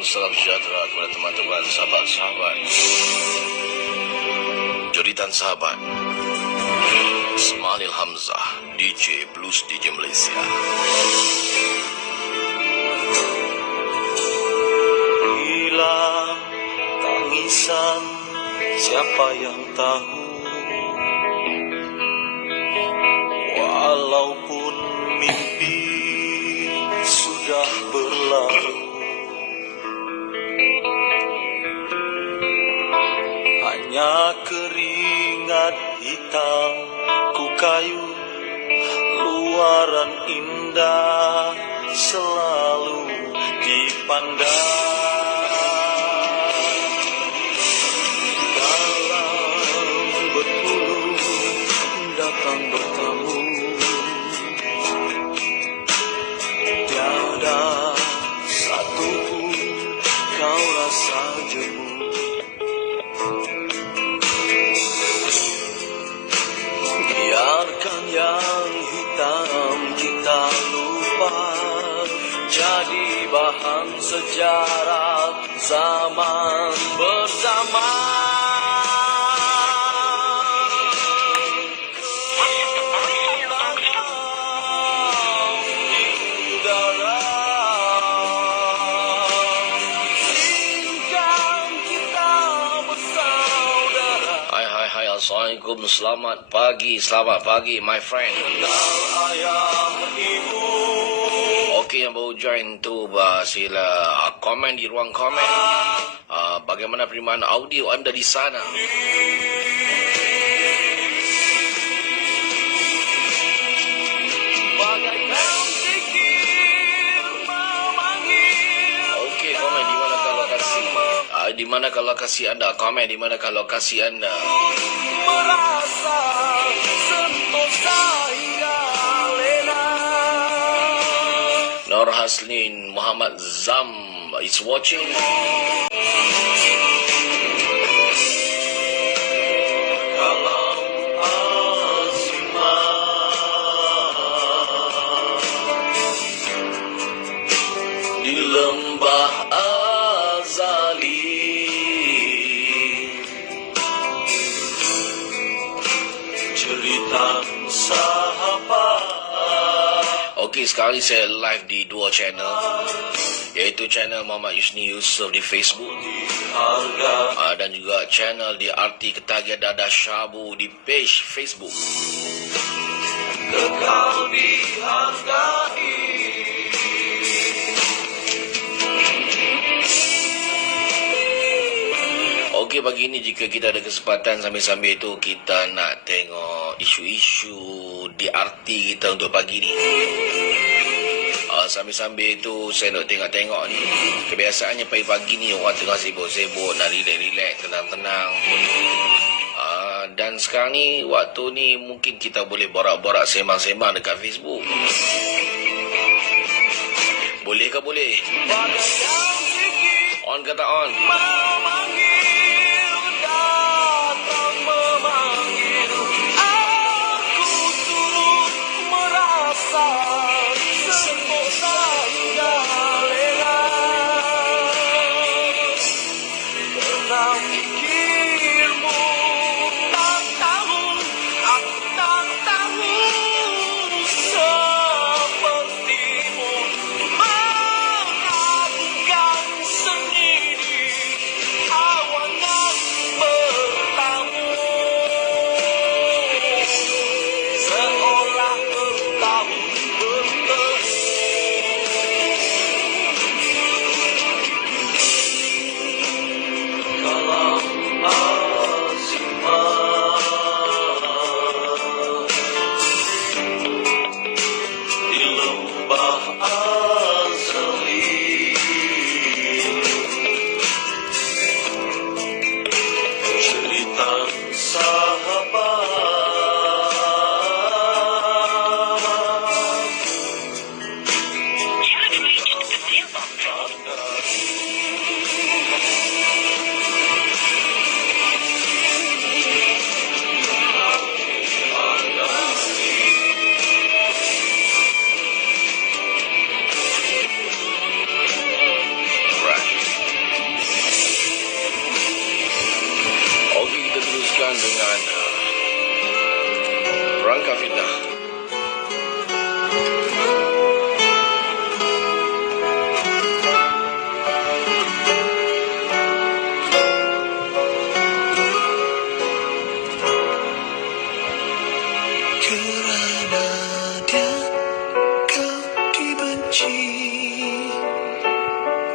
salam sejahtera kepada teman-teman, sahabat-sahabat jeritan sahabat Ismail Hamzah, DJ Blues DJ Malaysia. Hilang tangisan, siapa yang tahu? Walaupun mimpi sudah berlalu, hanya keringat hitam ku kayu, luaran indah selalu dipandang. Dalam berpuluh datang bertamu, tiada satu pun kau rasa jemu. Biarkan yang hitam kita lupa, jadi bahan sejarah zaman bersama. Assalamualaikum, selamat pagi my friend. Okey, yang baru join tu sila komen di ruang komen. Bagaimana penerimaan audio anda di sana? Okey, komen di manakah lokasi? Di manakah lokasi anda? Komen di manakah lokasi anda? Merasa sentosa hingga lena. Nur Haslin Muhammad Zam is watching. Kalam Azimah Di lembah azali, cerita sahabat. Okey, sekarang ni saya live di dua channel, iaitu channel Muhammad Yusni Yusof di Facebook, dan juga channel di Arti Ketagihan Dada Syabu di page Facebook. Kekal dihargai. Okey, pagi ini jika kita ada kesempatan sambil-sambil itu kita nak tengok isu-isu di arti kita untuk pagi ni. Sambil-sambil itu saya nak tengok-tengok ni. Kebiasaannya pagi-pagi ni orang tengah sibuk-sibuk, nak relax-relax, tenang-tenang. Dan sekarang ni, waktu ni mungkin kita boleh borak-borak sembang-sembang dekat Facebook. Boleh ke boleh? On kata on. teruskan dengan Rangka Fitnah. Kerana dia kau dibenci,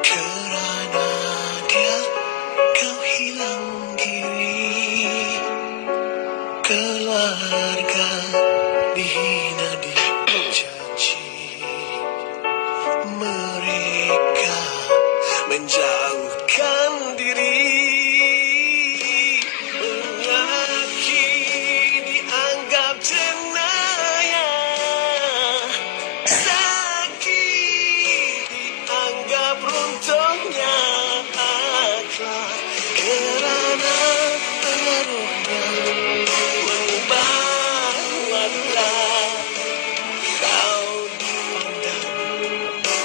kerana dia kau hilang diri, keluarga dihina dicaci, mereka menjauhkan diri, lelaki dianggap jenayah, sakit dianggap runtuhnya akhlak, kerana pengaruhnya mengubah watak, kau dipandang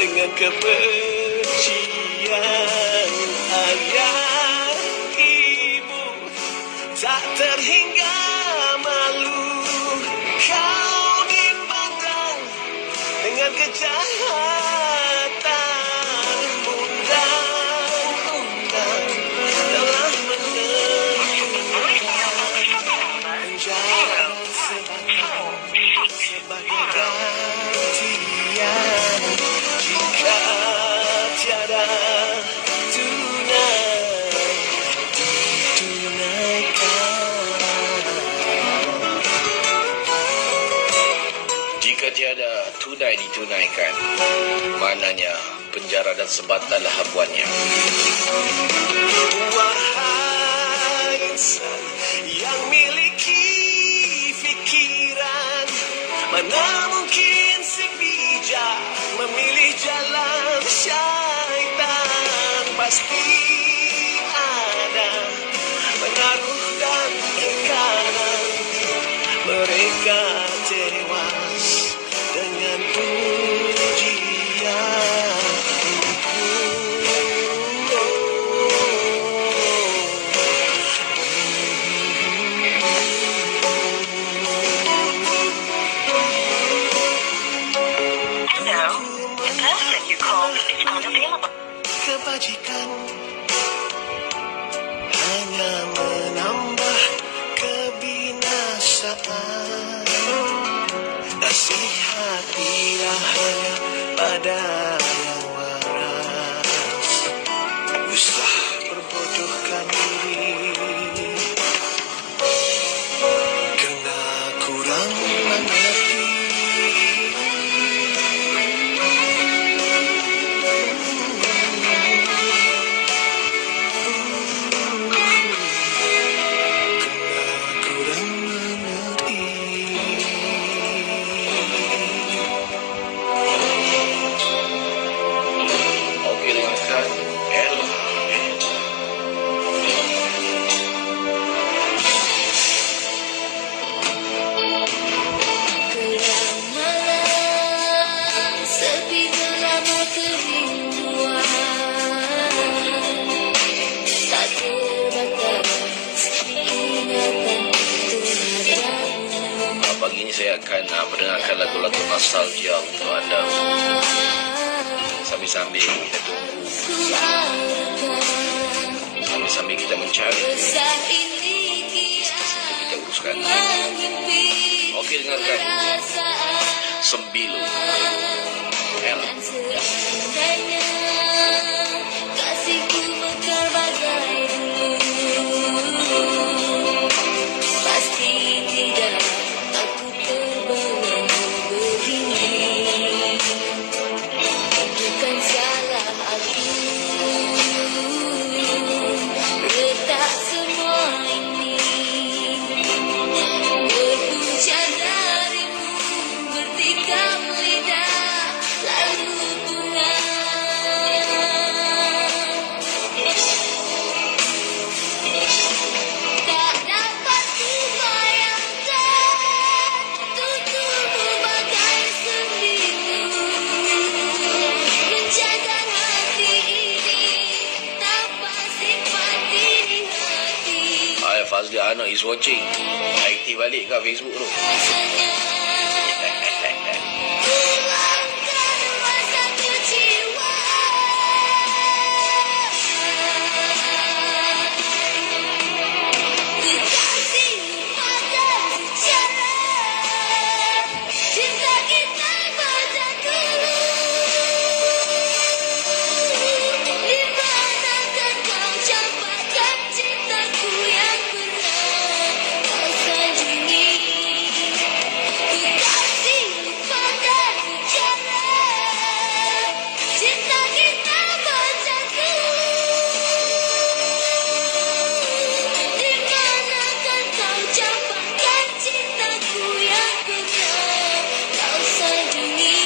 dengan kebencian. Ayah, ibu tak terhingga malu, kau dipandang dengan kejahatan. Undang-undang telah menentukan penjara sebagai gantian jika tiada tunai ditunaikan, maknanya penjara dan sebatanlah habuannya. Wahai insan yang miliki fikiran, mana mungkin si bijak memilih jalan syaitan. Pasti ada pengaruh dan tekanan, mereka tewas dengan pujian. Kebajikan hanya menambah kebinasaan. Nasihatilah hanya pada yang waras. Usah perbodohkan diri kerana kurang mengerti. Okey, dengarkan Ella. Gelap malam, sepi melanda kerinduan, tak terbatas ingatan terhadapmu. Pagi ini saya akan mendengarkan lagu-lagu nostalgia untuk anda. Sambil-sambil kita tunggu, sambil-sambil kita mencari Resah ini untuk kita uruskan. menghimpit Okey, dengarkan perasaan Sembilu Ella. dan seandainya kasihku mekar bagai dulu, pasti tidak aku terbelenggu begini. Bukan salah aku, letak semua ini berpunca darimu bertikam Fazli Anak is watching. Aktif balik kat Facebook tu. Rasanya hilangkan rasa kecewa. Kekasih lupakan secara cinta kita bersatu. Di manakah kau campakkan cintaku yang pernah kau sanjungi. Kekasih lupakan secara cinta kita bersatu. Di manakah kau campakkan cintaku yang pernah kau sanjungi.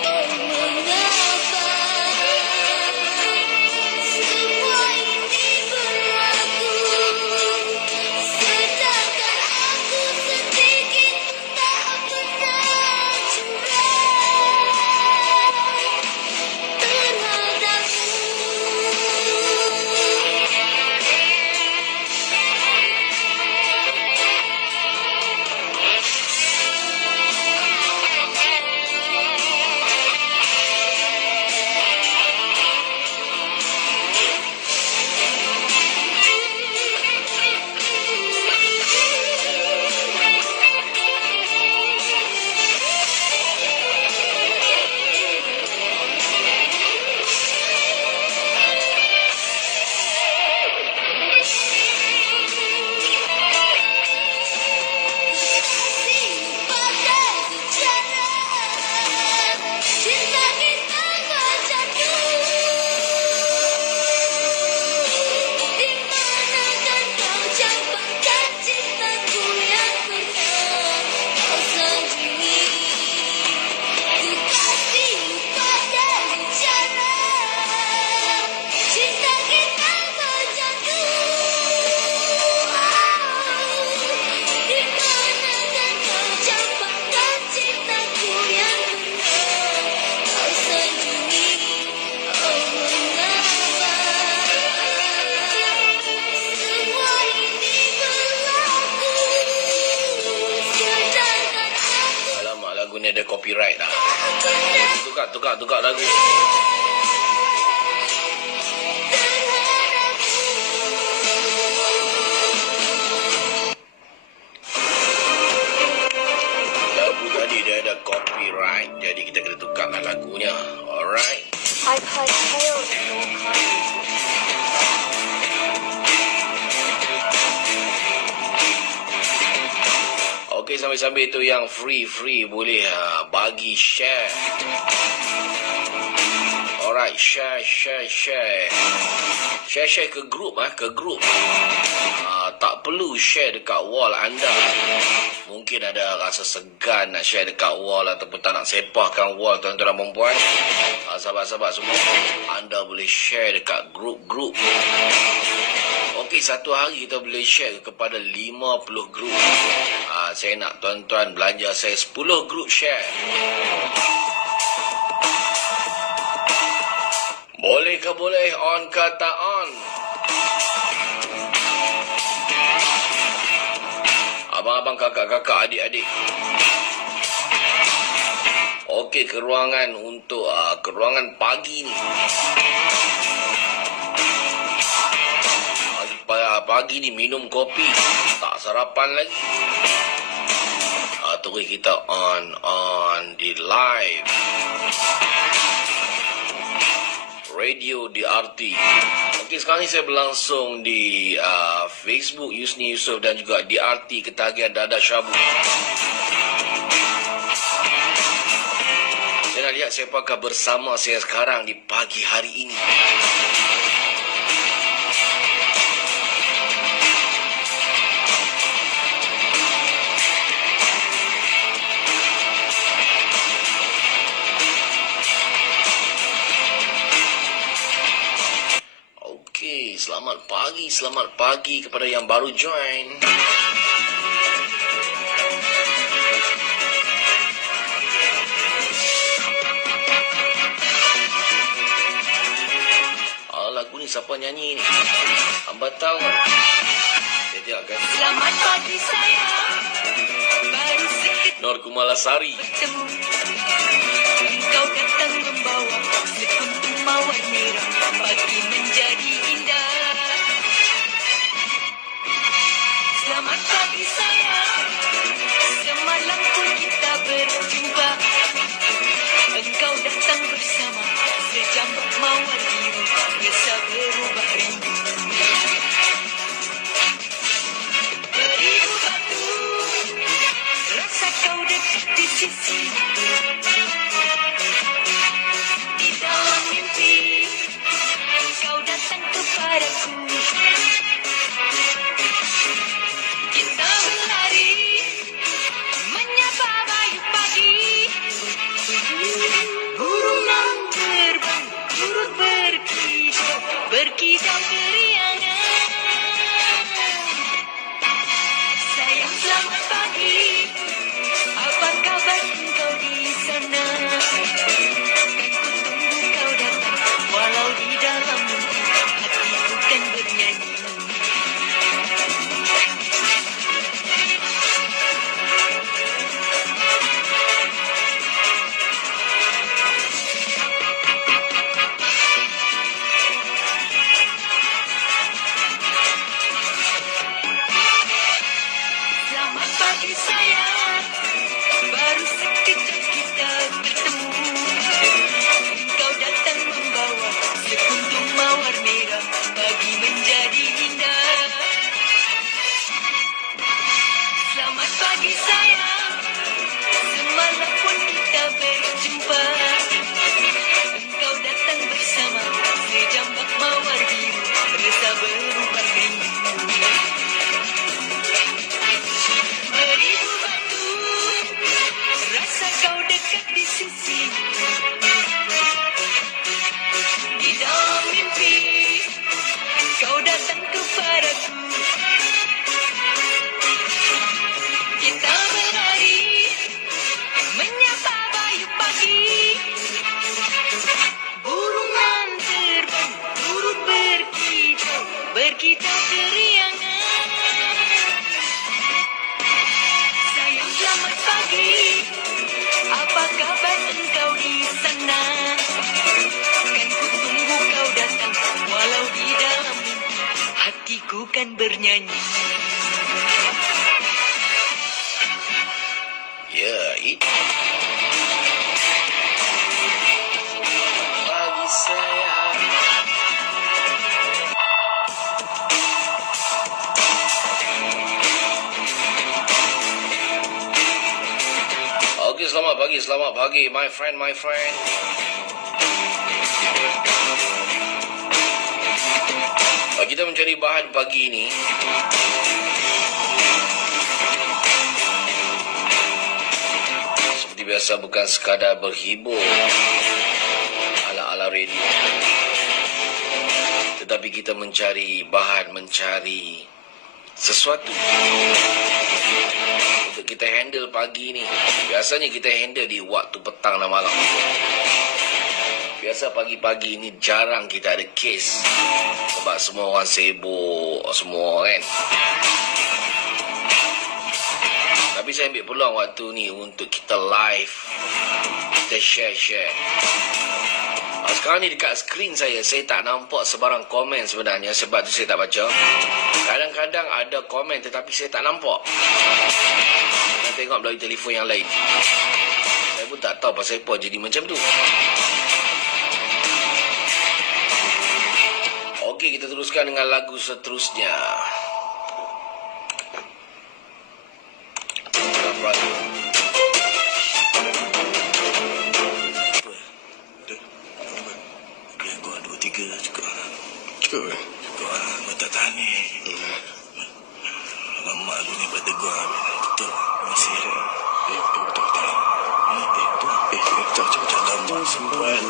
Oh mengapa semua ini berlaku, sedangkan aku sedikit pun tak pernah curang Kasih lupakan secara cinta kita bersatu. Di manakah kau campakkan cintaku yang pernah kau sanjungi. Kekasih lupakan secara cinta kita bersatu. Di manakah kau campakkan cintaku yang pernah kau sanjungi. Oh mengapa semua ini berlaku, sedangkan aku Alamak, lagu ni ada copyright dah. tak pernah Tukar lagu. Lagu tadi dia ada copyright. Jadi kita kena tukarkan lagunya. Alright. I cried pale in your kindness. Okey, sambil-sambil tu yang free boleh bagi share. Alright, share. Share ke grup ke grup. Tak perlu share dekat wall anda. Mungkin ada rasa segan nak share dekat wall ataupun tak nak sepahkan wall tuan-tuan dan perempuan. Sahabat-sahabat semua, anda boleh share dekat grup-grup. Okey, satu hari kita boleh share kepada 50 grup. Saya nak tuan-tuan belanja saya 10 grup share. Boleh ke boleh? On ke tak on? Abang-abang, kakak-kakak, adik-adik. Okey, keruangan untuk keruangan pagi ni. Pagi ni minum kopi, tak sarapan lagi. Terus kita on di live Radio DRT. Okey, sekarang ni saya berlangsung di Facebook Yusni Yusof dan juga DRT Ketagihan Dada Syabu. Saya nak lihat siapakah bersama saya sekarang di pagi hari ini. Selamat pagi kepada yang baru join. Lagu ni siapa nyanyi ni? Hamba tahu. Saya tengok Kumalasari. bertemu. Engkau datang membawa sekuntum mawar merah, pagi menjadi indah. Selamat pagi sayang, semalam pun kita berjumpa. Engkau datang bersama sejambak mawar biru, rasa berubah rindu. Beribu batu, rasa kau dekat di sisi. Di dalam mimpi, kau datang kepadaku. Kita berlari, menyapa bayu pagi. Burung yang terbang, turut berkicau, berkicau keriangan. Sayang selamat pagi, apa kabar engkau di sana? Kan ku tunggu kau datang, walau di dalam mimpi, hatiku kan bernyanyi. Selamat pagi sayang, baru sekejap kita bertemu. Engkau datang membawa sekuntum mawar merah, pagi menjadi indah. Selamat pagi sayang, semalam pun kita berjumpa. Engkau datang bersama sejambak mawar biru, rasa berubah rindu. Beribu batu, rasa kau dekat di sisi. Di dalam mimpi, kau datang kepadaku. Kita berlari, menyapa bayu pagi. Burung yang terbang, turut berkicau, berkicau keriangan. Sayang selamat pagi, apa kabar engkau di sana? Kan ku tunggu kau datang, walau di dalam mimpi, hatiku kan bernyanyi. Ya, itu. Pagi sayang. Okey, selamat pagi, my friend. Kita mencari bahan pagi ini. Seperti biasa, bukan sekadar berhibur ala-ala radio, tetapi kita mencari bahan, mencari sesuatu untuk kita handle pagi ni. Biasanya kita handle di waktu petang dan malam. Biasa pagi-pagi ni jarang kita ada kes, sebab semua orang sibuk semua kan. Tapi saya ambil peluang waktu ni untuk kita live, kita share. Sekarang ni dekat skrin saya tak nampak sebarang komen sebenarnya, sebab tu saya tak baca. Kadang-kadang ada komen tetapi saya tak nampak. Saya tengok melalui telefon yang lain. Saya pun tak tahu pasal apa jadi macam tu. Okey, kita teruskan dengan lagu seterusnya. Cukup kan? Cukup lah, mata tahan ni. Lama aku ni bertegur. Betul, masih ada. Betul. Cepat. Lama sempat.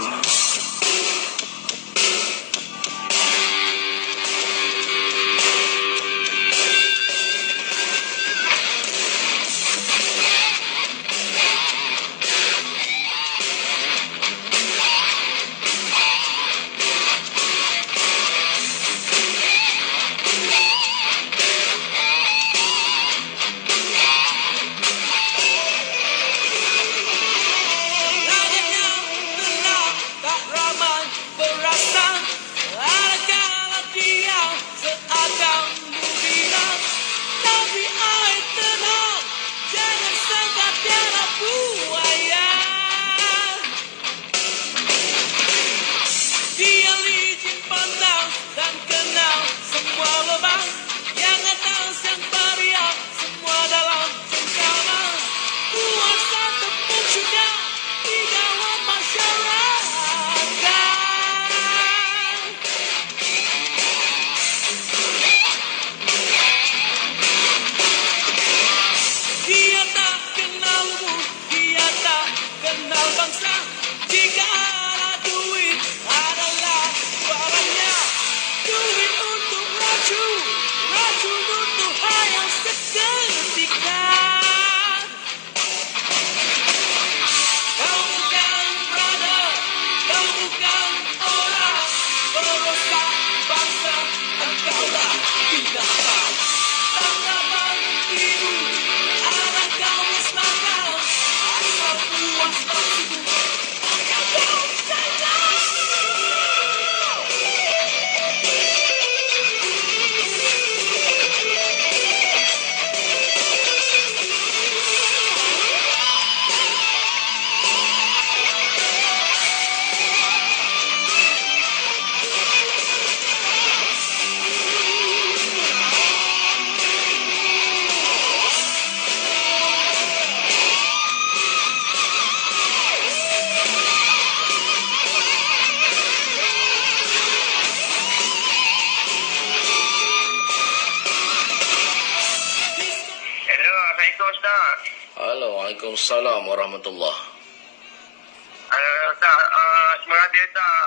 Ustaz. Halo, Waalaikumsalam warahmatullahi. Ustaz, sebenarnya dia tak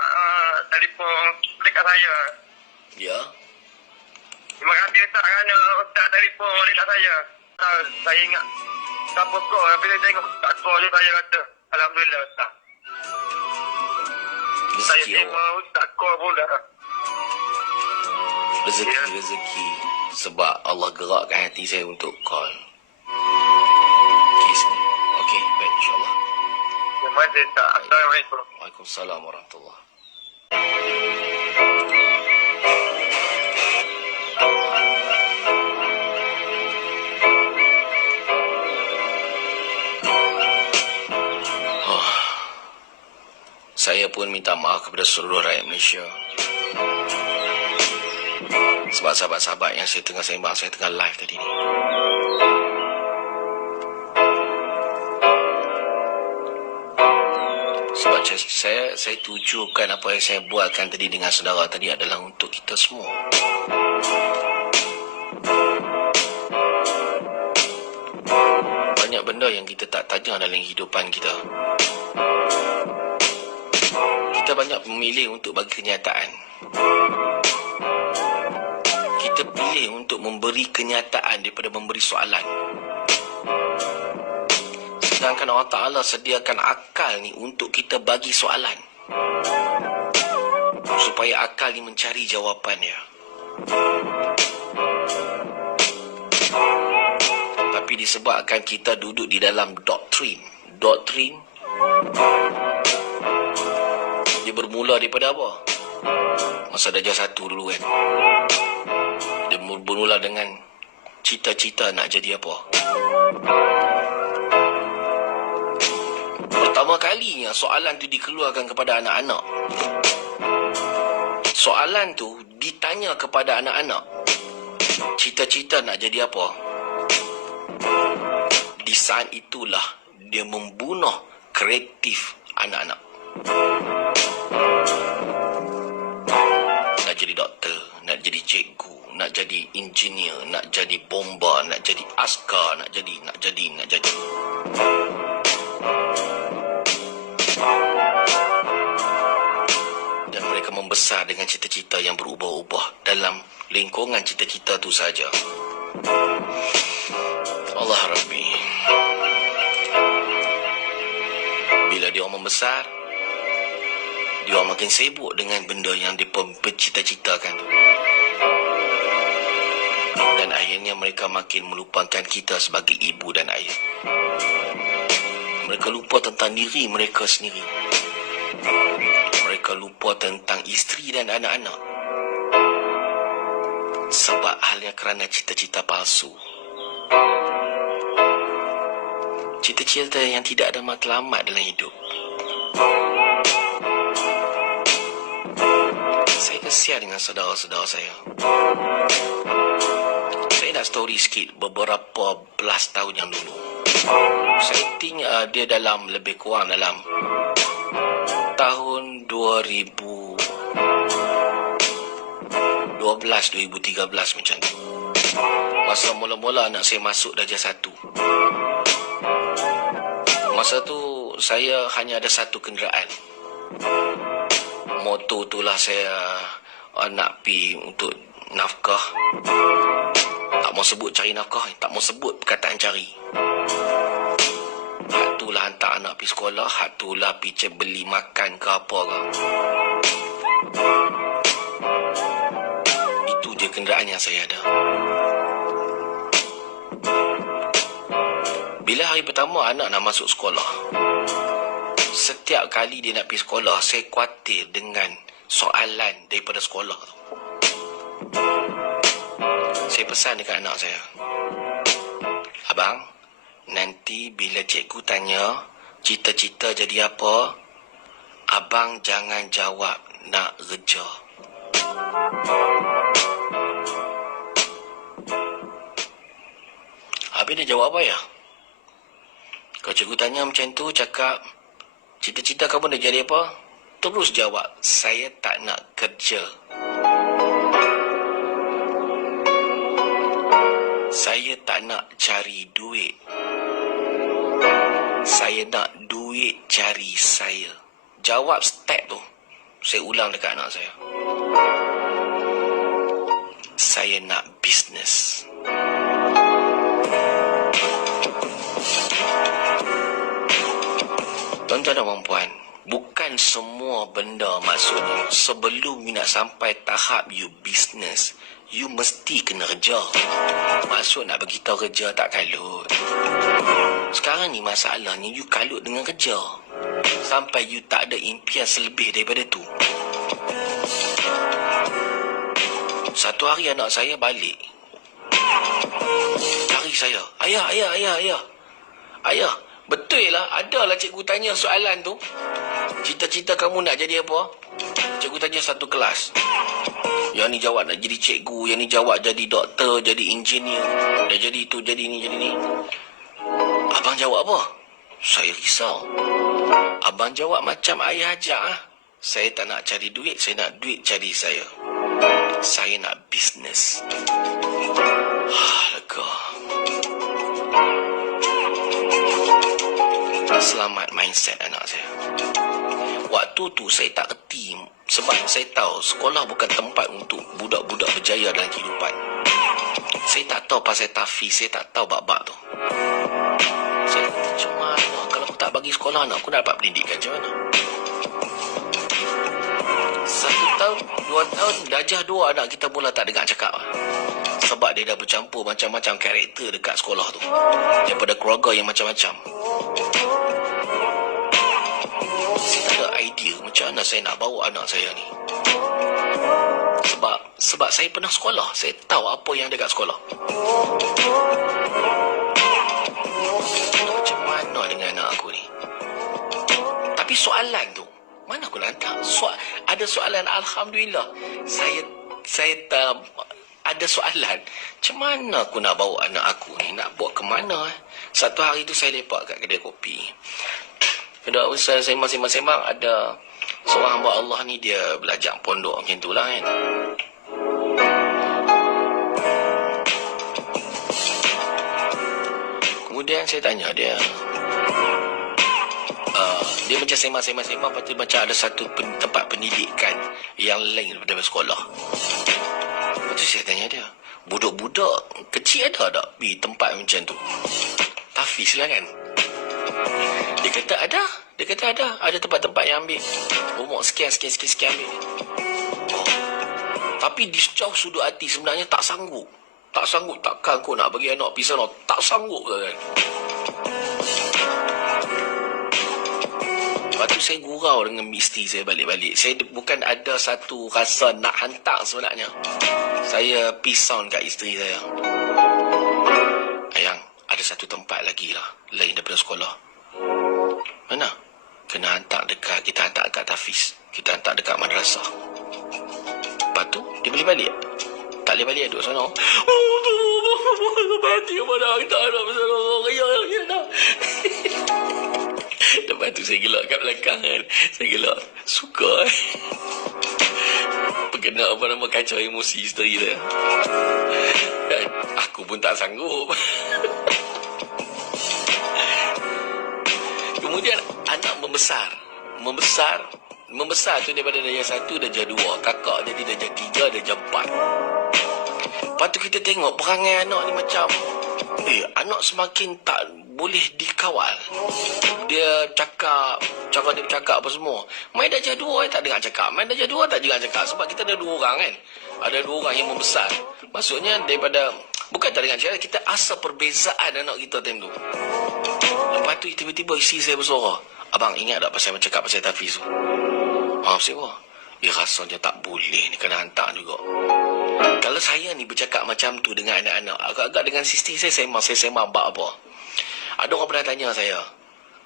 telefon dekat saya. Ya? Terima kasih Ustaz kerana Ustaz telefon dekat saya. Ustaz, saya ingat siapa call, tapi saya tengok Ustaz call je saya kata. Alhamdulillah Ustaz. Saya Rezeki terima awak. Ustaz call pula. Rezeki. Sebab Allah gerakkan hati saya untuk call. Kes ni. Okey, baik insyaAllah. Terima kasih Ustaz. Assalamualaikum. Waalaikumsalam warahmatullahi. Saya pun minta maaf kepada seluruh rakyat Malaysia. Sebab sahabat-sahabat yang saya tengah sembang, saya tengah live tadi ni. Sebab saya tujukan apa yang saya buatkan tadi dengan saudara tadi adalah untuk kita semua. Banyak benda yang kita tak tajam dalam kehidupan kita. Kita banyak memilih untuk bagi kenyataan. Kita pilih untuk memberi kenyataan daripada memberi soalan. Sedangkan Allah Ta'ala sediakan akal ni untuk kita bagi soalan. Supaya akal ni mencari jawapannya. Tapi disebabkan kita duduk di dalam doktrin. Doktrin dia bermula daripada apa? Masa darjah 1 dulu kan. Dia bermula dengan cita-cita nak jadi apa. Pertama kalinya soalan tu dikeluarkan kepada anak-anak. Soalan tu ditanya kepada anak-anak. Cita-cita nak jadi apa? Di saat itulah dia membunuh kreatif anak-anak. Nak jadi doktor, nak jadi cikgu, nak jadi engineer, nak jadi bomba, nak jadi askar, nak jadi. Dan mereka membesar dengan cita-cita yang berubah-ubah dalam lingkungan cita-cita tu saja. Allah Rabbi. Bila dia orang membesar, dia orang makin sibuk dengan benda yang dia bercita-citakan. Dan akhirnya mereka makin melupakan kita sebagai ibu dan ayah. Mereka lupa tentang diri mereka sendiri. Mereka lupa tentang isteri dan anak-anak. Sebab halnya kerana cita-cita palsu. Cita-cita yang tidak ada matlamat dalam hidup. Saya kesian dengan saudara-saudara saya. Saya nak story sikit beberapa belas tahun yang dulu. Saya think dia dalam lebih kurang dalam tahun 2012-2013 macam tu. Masa mula-mula anak saya masuk darjah 1. Masa tu saya hanya ada satu kenderaan. Motor itulah saya nak pergi untuk nafkah. Tak mau sebut cari nafkah, tak mau sebut perkataan cari. Hak itulah hantar anak pergi sekolah, hak itulah pergi beli makan ke apa ke. Itu je kenderaan yang saya ada. Bila hari pertama anak nak masuk sekolah, setiap kali dia nak pergi sekolah, saya khawatir dengan soalan daripada sekolah tu. Saya pesan dekat anak saya, abang, nanti bila cikgu tanya cita-cita jadi apa, abang jangan jawab nak kerja. Habis dia jawab apa ya? Kalau cikgu tanya macam tu, cakap, cita-cita kamu nak jadi apa? Terus jawab, saya tak nak kerja. Saya tak nak cari duit. Saya nak duit cari saya. Jawab step tu. Saya ulang dekat anak saya. Saya nak bisnes. Tuan-tuan dan puan, bukan semua benda maksudnya sebelum you nak sampai tahap you bisnes, you mesti kena kerja. Maksud nak beritahu kerja tak kalut. Sekarang ni masalahnya you kalut dengan kerja. Sampai you tak ada impian selebih daripada tu. Satu hari anak saya balik. Cari saya. Ayah, betul lah. Adalah cikgu tanya soalan tu. Cita-cita kamu nak jadi apa? Cikgu tanya satu kelas. Yang ni jawab nak jadi cikgu. Yang ni jawab jadi doktor, jadi engineer. Dah jadi tu, jadi ni, jadi ni. Abang jawab apa? Saya risau. Abang jawab macam ayah ajak ah. Saya tak nak cari duit, saya nak duit cari saya. Saya nak bisnes. Lega. Selamat mindset anak saya. Waktu tu saya tak erti. Sebab saya tahu sekolah bukan tempat untuk budak-budak berjaya dalam kehidupan. Saya tak tahu pasal tafiz, saya tak tahu bab-bab tu. Saya kata macam mana kalau aku tak bagi sekolah anak aku nak dapat pendidikan macam mana? 1 tahun, 2 tahun, darjah 2 anak kita mula tak dengar cakap. Sebab dia dah bercampur macam-macam karakter dekat sekolah tu. Daripada keluarga yang macam-macam. Saya tak ada idea macam mana saya nak bawa anak saya ni. Sebab saya pernah sekolah. Saya tahu apa yang dekat sekolah. Macam mana dengan anak aku ni? Tapi soalan tu, mana aku nak hantar? Ada soalan, Alhamdulillah. Saya ada soalan. Macam mana aku nak bawa anak aku ni? Nak bawa ke mana? Satu hari tu saya lepak kat kedai kopi. Kedai usaha saya masing-masing ada seorang hamba Allah ni, dia belajar pondok macam tu lah kan. Kemudian saya tanya dia, dia macam sembang-sembang macam ada satu tempat pendidikan yang lain daripada sekolah. Lepas tu saya tanya dia, budak-budak kecil ada tak pergi tempat macam tu? Tafiz lah kan. Dia kata ada. Ada tempat-tempat yang ambil umur sekian ambil. Tapi di jauh sudut hati sebenarnya tak sanggup. Takkan kau nak bagi anak pergi sana. Tak sanggup kan. Lepas tu saya gurau dengan isteri saya balik-balik. Saya bukan ada satu rasa nak hantar sebenarnya. Saya pisau kat isteri saya. Ayang, ada satu tempat lagi lah. Lain daripada sekolah. Mana? Kena hantar dekat, kita hantar dekat tafiz. Kita hantar dekat madrasah. Lepas tu, dia boleh balik? Tak boleh balik duduk sana. Oh, tu. Mati kepada hantar anak bersama. Ya dah. Lepas tu saya gelak kat belakang kan. Saya gelak. Suka Kena apa nama kacau emosi isteri dia. Dan aku pun tak sanggup. Kemudian anak membesar tu daripada darjah 1 darjah 2, kakak jadi darjah 3 darjah 4. Lepas tu kita tengok perangai anak ni macam anak semakin tak boleh dikawal. Dia cakap, cara dia bercakap apa semua. Main darjah 2 tak dengar cakap. Main darjah 2 tak dengar cakap. Sebab kita ada 2 orang kan. Ada 2 orang yang membesar. Maksudnya daripada, bukan tak dengar cakap, kita asal perbezaan anak kita time tu. Lepas tu tiba-tiba isteri saya bersuara. Abang ingat tak pasal cakap pasal tafiz tu? Pasal apa? Rasanya tak boleh ni, kena hantar juga. Kalau saya ni bercakap macam tu dengan anak-anak, agak-agak dengan isteri saya sembang bab apa. Ada orang pernah tanya saya,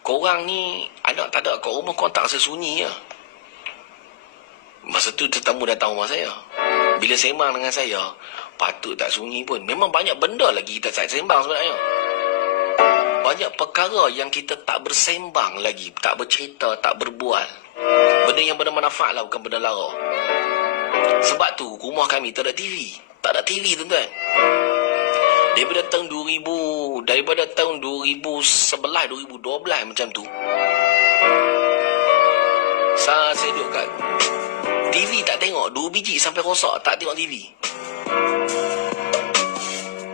korang ni anak tak ada kat rumah, korang tak rasa sunyi ya? Masa tu tetamu datang rumah saya. Bila sembang dengan saya, patut tak sunyi pun. Memang banyak benda lagi kita tak sembang sebenarnya. Banyak perkara yang kita tak bersembang lagi, tak bercerita, tak berbual. Benda yang bermanfaat lah, bukan benda lara. Sebab tu rumah kami tak ada TV. Tak ada TV tuan-tuan. Daripada tahun 2011, 2012 macam tu. Saya duduk kat TV tak tengok, 2 biji sampai rosak tak tengok TV.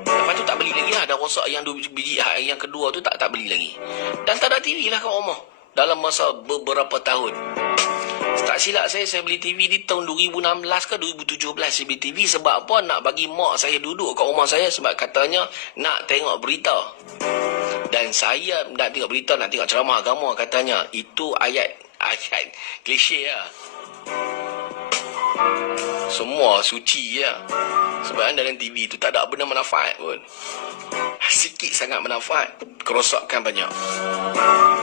Lepas tu tak beli lagi lah, dah rosak yang 2 biji, yang kedua tu tak beli lagi. Dan tak ada TV lah kat rumah dalam masa beberapa tahun. Tak silap saya beli TV di tahun 2016 ke 2017 saya beli TV. Sebab apa? Nak bagi mak saya duduk kat rumah saya, sebab katanya nak tengok berita. Dan saya nak tengok berita, nak tengok ceramah agama katanya. Itu ayat klise lah. Semua suci ya. Sebab dalam TV tu tak ada benda manfaat pun. Sikit sangat manfaat, kerosakan banyak.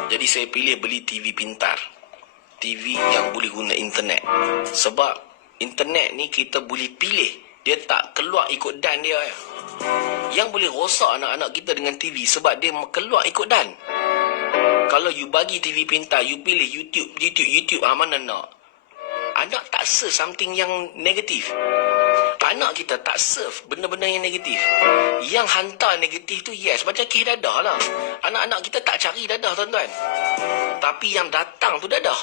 Jadi saya pilih beli TV pintar. TV yang boleh guna internet. Sebab internet ni kita boleh pilih. Dia tak keluar ikut dan dia. Yang boleh rosak anak-anak kita dengan TV sebab dia keluar ikut dan. Kalau you bagi TV pintar, you pilih YouTube, mana nak. Anak tak serve something yang negatif. Anak kita tak serve benda-benda yang negatif. Yang hantar negatif tu yes, macam kes dadah lah. Anak-anak kita tak cari dadah tuan-tuan. Tapi yang datang tu dadah.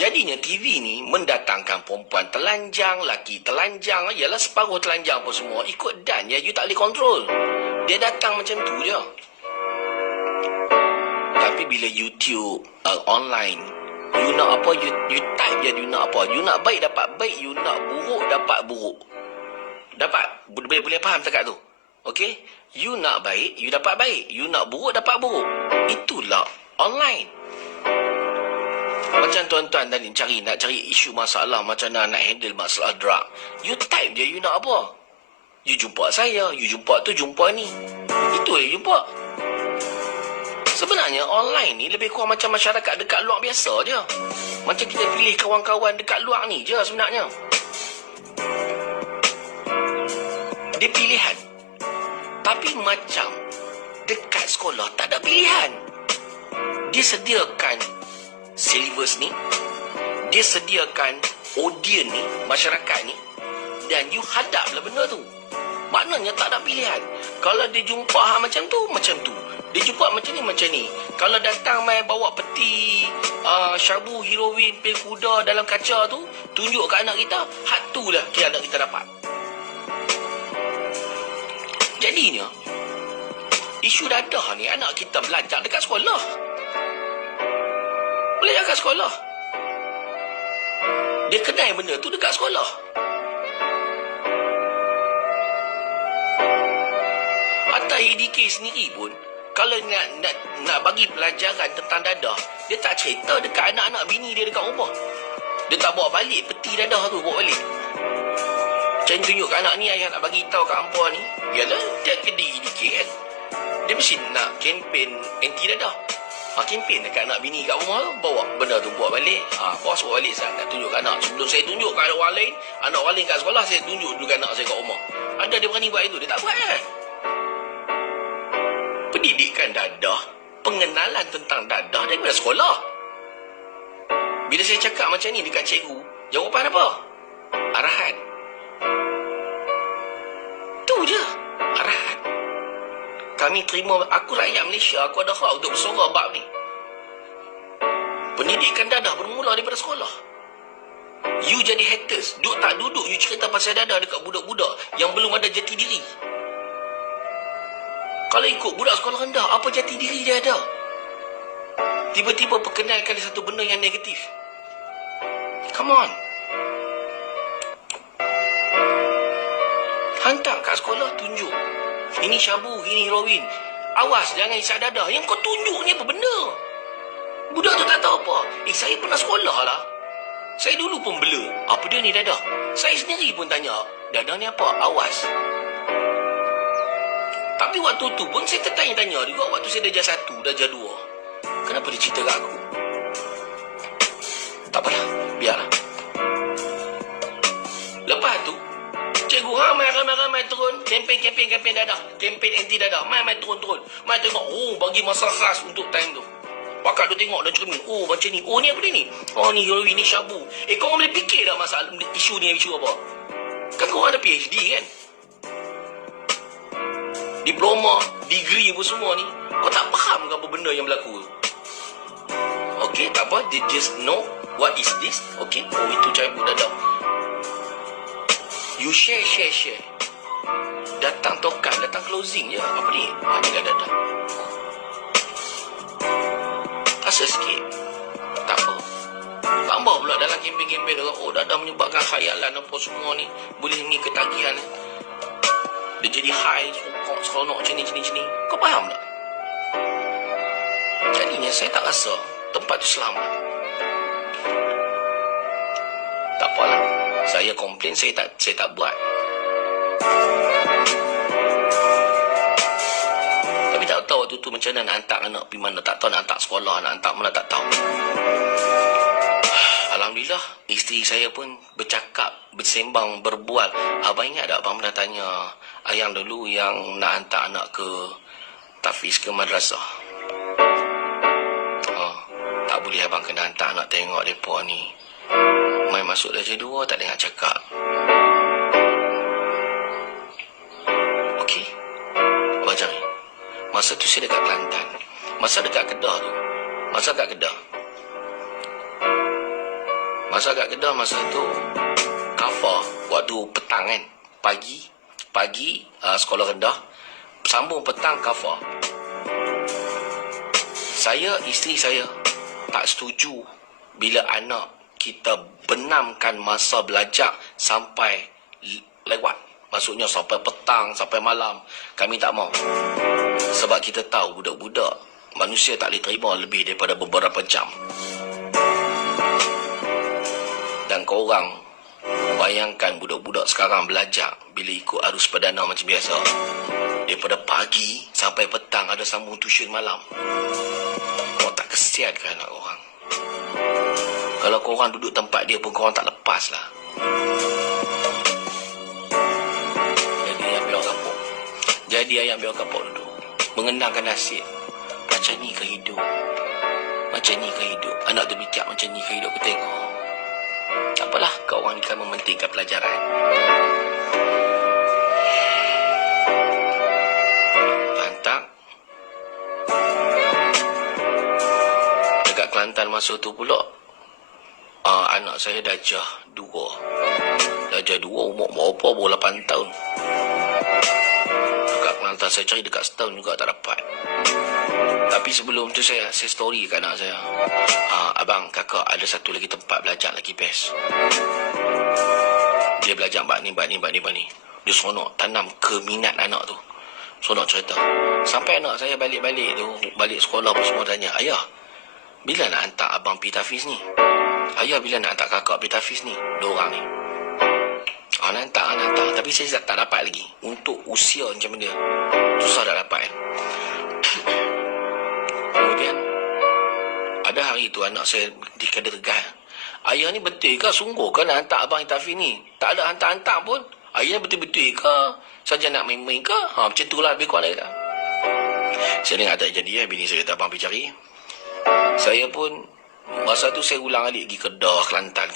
Jadinya TV ni mendatangkan perempuan telanjang, laki telanjang. Yalah separuh telanjang pun semua. Ikut dan ya, you tak boleh kontrol. Dia datang macam tu je. Tapi bila YouTube online, you nak apa, you type je you nak apa. You nak baik dapat baik, you nak buruk dapat buruk. Dapat? Boleh faham cakap tu? Okey? You nak baik, you dapat baik. You nak buruk, dapat buruk. Itulah online. Macam tuan-tuan tadi nak cari isu masalah, macam mana nak handle masalah drug. You type je, you nak apa. You jumpa saya, you jumpa tu, jumpa ni. Itu yang jumpa. Sebenarnya online ni lebih kurang macam masyarakat dekat luar biasa je. Macam kita pilih kawan-kawan dekat luar ni je sebenarnya. Dia pilihan. Tapi macam dekat sekolah tak ada pilihan. Dia sediakan syllabus ni. Dia sediakan audience ni, masyarakat ni. Dan you hadaplah benda tu. Maknanya tak ada pilihan. Kalau dia jumpa macam tu, macam tu. Dia jumpa macam ni. Kalau datang main bawa peti syabu, heroin, pil kuda dalam kaca tu, tunjuk kat anak kita, hak tu lah kira anak kita dapat. Jadinya isu dadah ni anak kita belajar dekat sekolah. Belajar dekat sekolah. Dia kenal benda tu dekat sekolah. Atas HDK sendiri pun, kalau nak bagi pelajaran tentang dadah, dia tak cerita dekat anak-anak bini dia dekat rumah. Dia tak bawa balik peti dadah tu, bawa balik. Macam tunjuk kat anak ni, ayah nak bagi tahu kat hampa ni. Yalah, dia kena HDK kan. Dia mesti nak kempen anti dadah. Kempen dekat anak bini kat rumah tu, bawa benda tu bawa balik. Bos bawa balik, saya nak tunjuk kat anak. Sebelum saya tunjuk kat orang lain, anak orang lain kat sekolah, saya tunjuk dulu kat anak saya kat rumah. Ada dia berani buat itu, dia tak buat kan. Pendidikan dadah, pengenalan tentang dadah daripada sekolah. Bila saya cakap macam ni dekat cikgu, jawapan apa? Arahan. Tu je, arahan. Kami terima, aku rakyat Malaysia, aku ada hak untuk bersuara bab ni. Pendidikan dadah bermula daripada sekolah. You jadi haters, tak duduk you cerita pasal dadah dekat budak-budak yang belum ada jati diri. Kalau ikut budak sekolah rendah, apa jati diri dia ada? Tiba-tiba perkenalkan satu benda yang negatif. Come on. Hantar kat sekolah, tunjuk. Ini syabu, ini heroin. Awas, jangan isap dadah. Yang kau tunjuk ni apa benda? Budak tu tak tahu apa. Saya pernah sekolah lah. Saya dulu pun bela. Apa dia ni dadah? Saya sendiri pun tanya, dadah ni apa? Awas. Tapi waktu tu pun saya tertanya-tanya juga. Waktu saya darjah 1, darjah 2. Kenapa dia cerita kat aku? Tak apalah, biarlah. Lepas tu, cikgu ramai turun. Kempen dadah. Kempen anti dadah. Mai turun. Mai tengok. Bagi masa khas untuk time tu. Pakak tu tengok dan cermin. Macam ni. Ni apa dia ni? Ni heroin, ni syabu. Kau boleh fikir dah masalah isu ni, isu apa? Kan korang ada PhD kan? Diploma, degree apa semua ni. Kau tak faham ke apa benda yang berlaku? Okey, tak apa. They just know what is this. Okey, oh itu cara budak dah. You share. Datang token, datang closing je. Apa ni? Ni dah datang. Rasa sikit. Tak apa. Tambah pula dalam kempen-kempen orang, oh dadah menyebabkan khayalan apa semua ni. Boleh ni ketagihan. Dia jadi high, seronok macam ni. Kau faham tak? Jadinya saya tak rasa tempat tu selamat. Tak apalah. Saya komplain, saya tak buat. Tapi tak tahu waktu tu macam mana nak hantar anak pergi mana. Tak tahu nak hantar sekolah, nak hantar mana tak tahu. Alhamdulillah, isteri saya pun bercakap, bersembang, berbual. Abang ingat tak abang pernah tanya ayang dulu yang nak hantar anak ke tahfiz ke madrasah? Tak boleh abang kena hantar anak tengok mereka ni. Main masuk darjah 2, tak dengar cakap. Okey, abang cari. Masa tu saya dekat Kelantan. Masa dekat Kedah tu. Masa kat Kedah masa tu cover waktu petang kan. Pagi sekolah rendah. Sambung petang cover. Isteri saya tak setuju bila anak kita benamkan masa belajar sampai lewat. Maksudnya sampai petang, sampai malam. Kami tak mau. Sebab kita tahu budak-budak manusia tak boleh terima lebih daripada beberapa jam. Dan korang bayangkan budak-budak sekarang belajar bila ikut arus perdana macam biasa. Daripada pagi sampai petang ada sambung tuition malam. Korang tak kesian ke anak korang? Kalau korang duduk tempat dia pun korang tak lepas lah. Jadi ayam biar kapok duduk. Mengenangkan nasib. Macam ni ke hidup? Anak tu fikir macam ni ke hidup aku tengok. Tak apalah, kau orang ni kan mementingkan pelajaran. Mantap. Dekat Kelantan masa tu pula, anak saya darjah 2. Umur berapa? Baru 8 tahun. Dekat Kelantan saya cari dekat setahun juga tak dapat. Tapi sebelum tu saya story kat anak saya. Abang, kakak ada satu lagi tempat belajar lagi best. Dia belajar bab ni. Dia seronok tanam keminat anak tu. Seronok cerita. Sampai anak saya balik sekolah pun semua tanya, ayah, bila nak hantar abang pergi tahfiz ni? Ayah, bila nak hantar kakak pergi tahfiz ni? Diorang ni. Nak hantar. Tapi saya tak dapat lagi. Untuk usia macam dia, susah dah dapat. Kemudian ada hari tu anak saya dikada tegas. Ayah ni betul ke? Sungguh ke nak hantar abang tahfiz ni? Tak ada hantar-hantar pun. Ayah betul-betul ke? Saja nak main-main ke? Macam tu lah lebih kurang dia. Saya dengar tak jadi bini saya kata abang pergi cari. Saya pun masa tu saya ulang alik pergi Kedah Kelantan.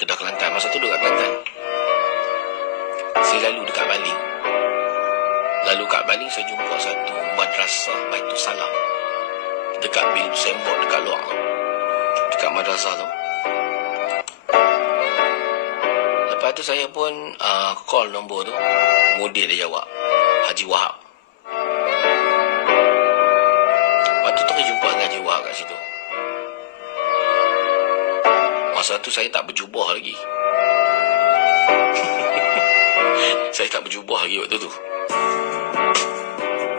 Masa tu dekat Kelantan. Saya lalu dekat Baling. Kat Baling saya jumpa satu madrasah Baitul Salam. Dekat bil sembok dekat luar. Dekat madrasah tu. Lepas tu saya pun call nombor tu. Mudir dia jawab. Haji Wahab. Lepas tu saya jumpa dengan Haji Wahab kat situ. Masa tu saya tak berjubah lagi. Saya tak berjubah lagi waktu tu.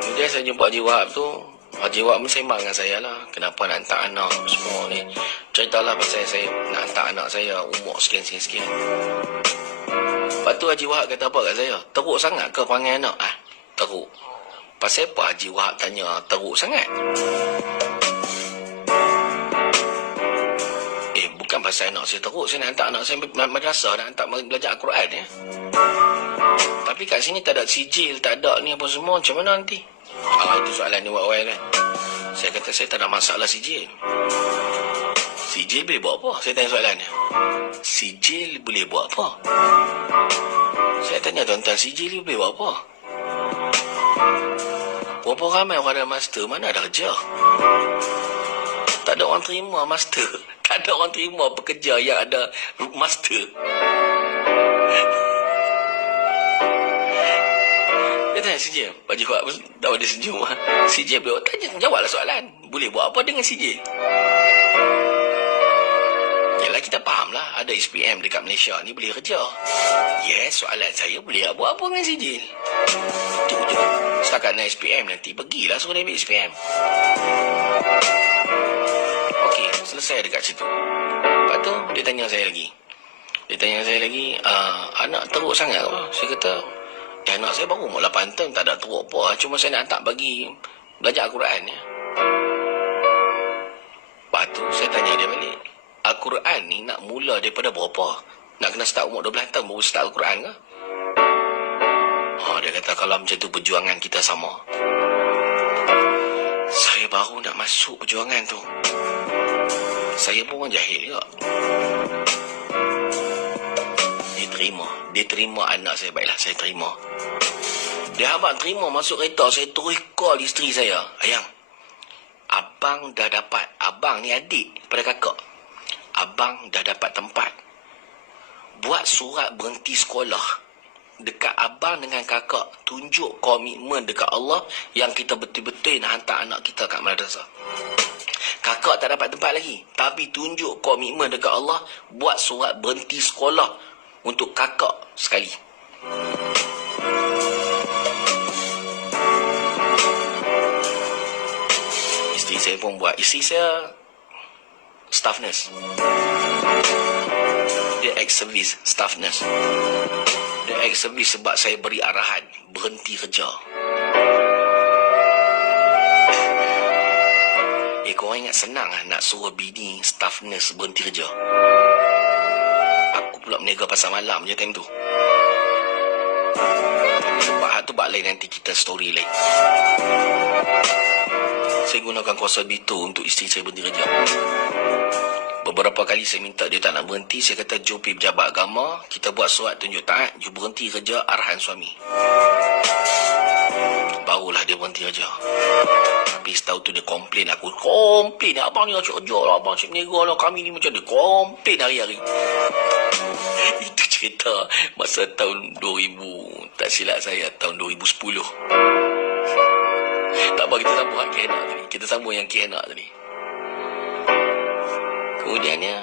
Kemudian saya jumpa Haji Wahab tu. Haji Wahab sembang dengan saya lah. Kenapa nak hantar anak semua ni. Ceritalah pasal saya nak hantar anak saya umur sekian-sekian. Lepas tu Haji Wahab kata apa kat saya? Teruk sangat ke panggil anak? Teruk. Pasal apa Haji Wahab tanya teruk sangat? Bukan pasal anak saya teruk. Saya nak hantar anak saya madrasah. Nak hantar belajar Al-Quran ya. Tapi kat sini tak ada sijil, tak ada ni apa semua. Macam mana nanti? Itu soalan ni awal kan. Saya kata saya tak ada masalah sijil. Sijil boleh buat apa? Saya tanya soalan ni. Sijil boleh buat apa? Saya tanya tuan-tuan, CJ ni boleh buat apa? Berapa ramai orang ada master, mana ada kerja? Tak ada orang terima master. Tak ada orang terima pekerja yang ada master. Dia tanya CJ, Pak Jiwak tahu dia senyum. CJ boleh tanya, jawablah soalan. Boleh buat apa dengan CJ? Yalah, kita fahamlah ada SPM dekat Malaysia ni boleh kerja. Yes, soalan saya boleh buat apa dengan CJ? Itu je. Setakat naik SPM nanti pergilah suruh dia ambil SPM. Okey, selesai dekat situ. Lepas tu dia tanya saya lagi. Anak teruk sangat ke? Saya kata, anak saya baru umur 8 tahun, tak ada teruk apa. Cuma saya nak hantar bagi belajar Al-Quran. Ya. Lepas tu saya tanya dia balik. Al-Quran ni nak mula daripada berapa? Nak kena start umur 12 tahun baru start Al-Quran ke? Dia kata kalau macam tu perjuangan kita sama. Saya baru nak masuk perjuangan tu. Saya pun orang jahil juga. Dia terima anak saya. Baiklah, saya terima. Dia abang terima masuk kereta, saya terus call isteri saya. Ayang, abang dah dapat. Abang ni adik pada kakak. Abang dah dapat tempat. Buat surat berhenti sekolah. Dekat abang dengan kakak. Tunjuk komitmen dekat Allah yang kita betul-betul nak hantar anak kita kat madrasah. Kakak tak dapat tempat lagi. Tapi tunjuk komitmen dekat Allah. Buat surat berhenti sekolah untuk kakak sekali. Isteri saya pun buat. Isteri saya staff nurse. Dia ex-service staff nurse. Dia ex-service sebab saya beri arahan berhenti kerja. Korang ingat senang lah nak suruh bini staff nurse berhenti kerja. Aku pula meniaga pasar malam je time tu. Sebab tu bak lain nanti kita story lain. Saya gunakan kuasa veto untuk isteri saya berhenti kerja. Beberapa kali saya minta dia tak nak berhenti. Saya kata, jom pergi pejabat agama. Kita buat surat tunjuk taat. You berhenti kerja arahan suami. Barulah dia berhenti kerja. Tapi setahu tu dia komplain aku. Komplain. Abang ni acik kerja lah. Abang cik meniaga lah. Kami ni macam dia. Komplain hari-hari. Itu cerita masa tahun 2000. Tak silap saya. Tahun 2010. Tak apa, kita sambung yang Kienak tadi. Kita sambung yang Kienak tadi. Kemudiannya,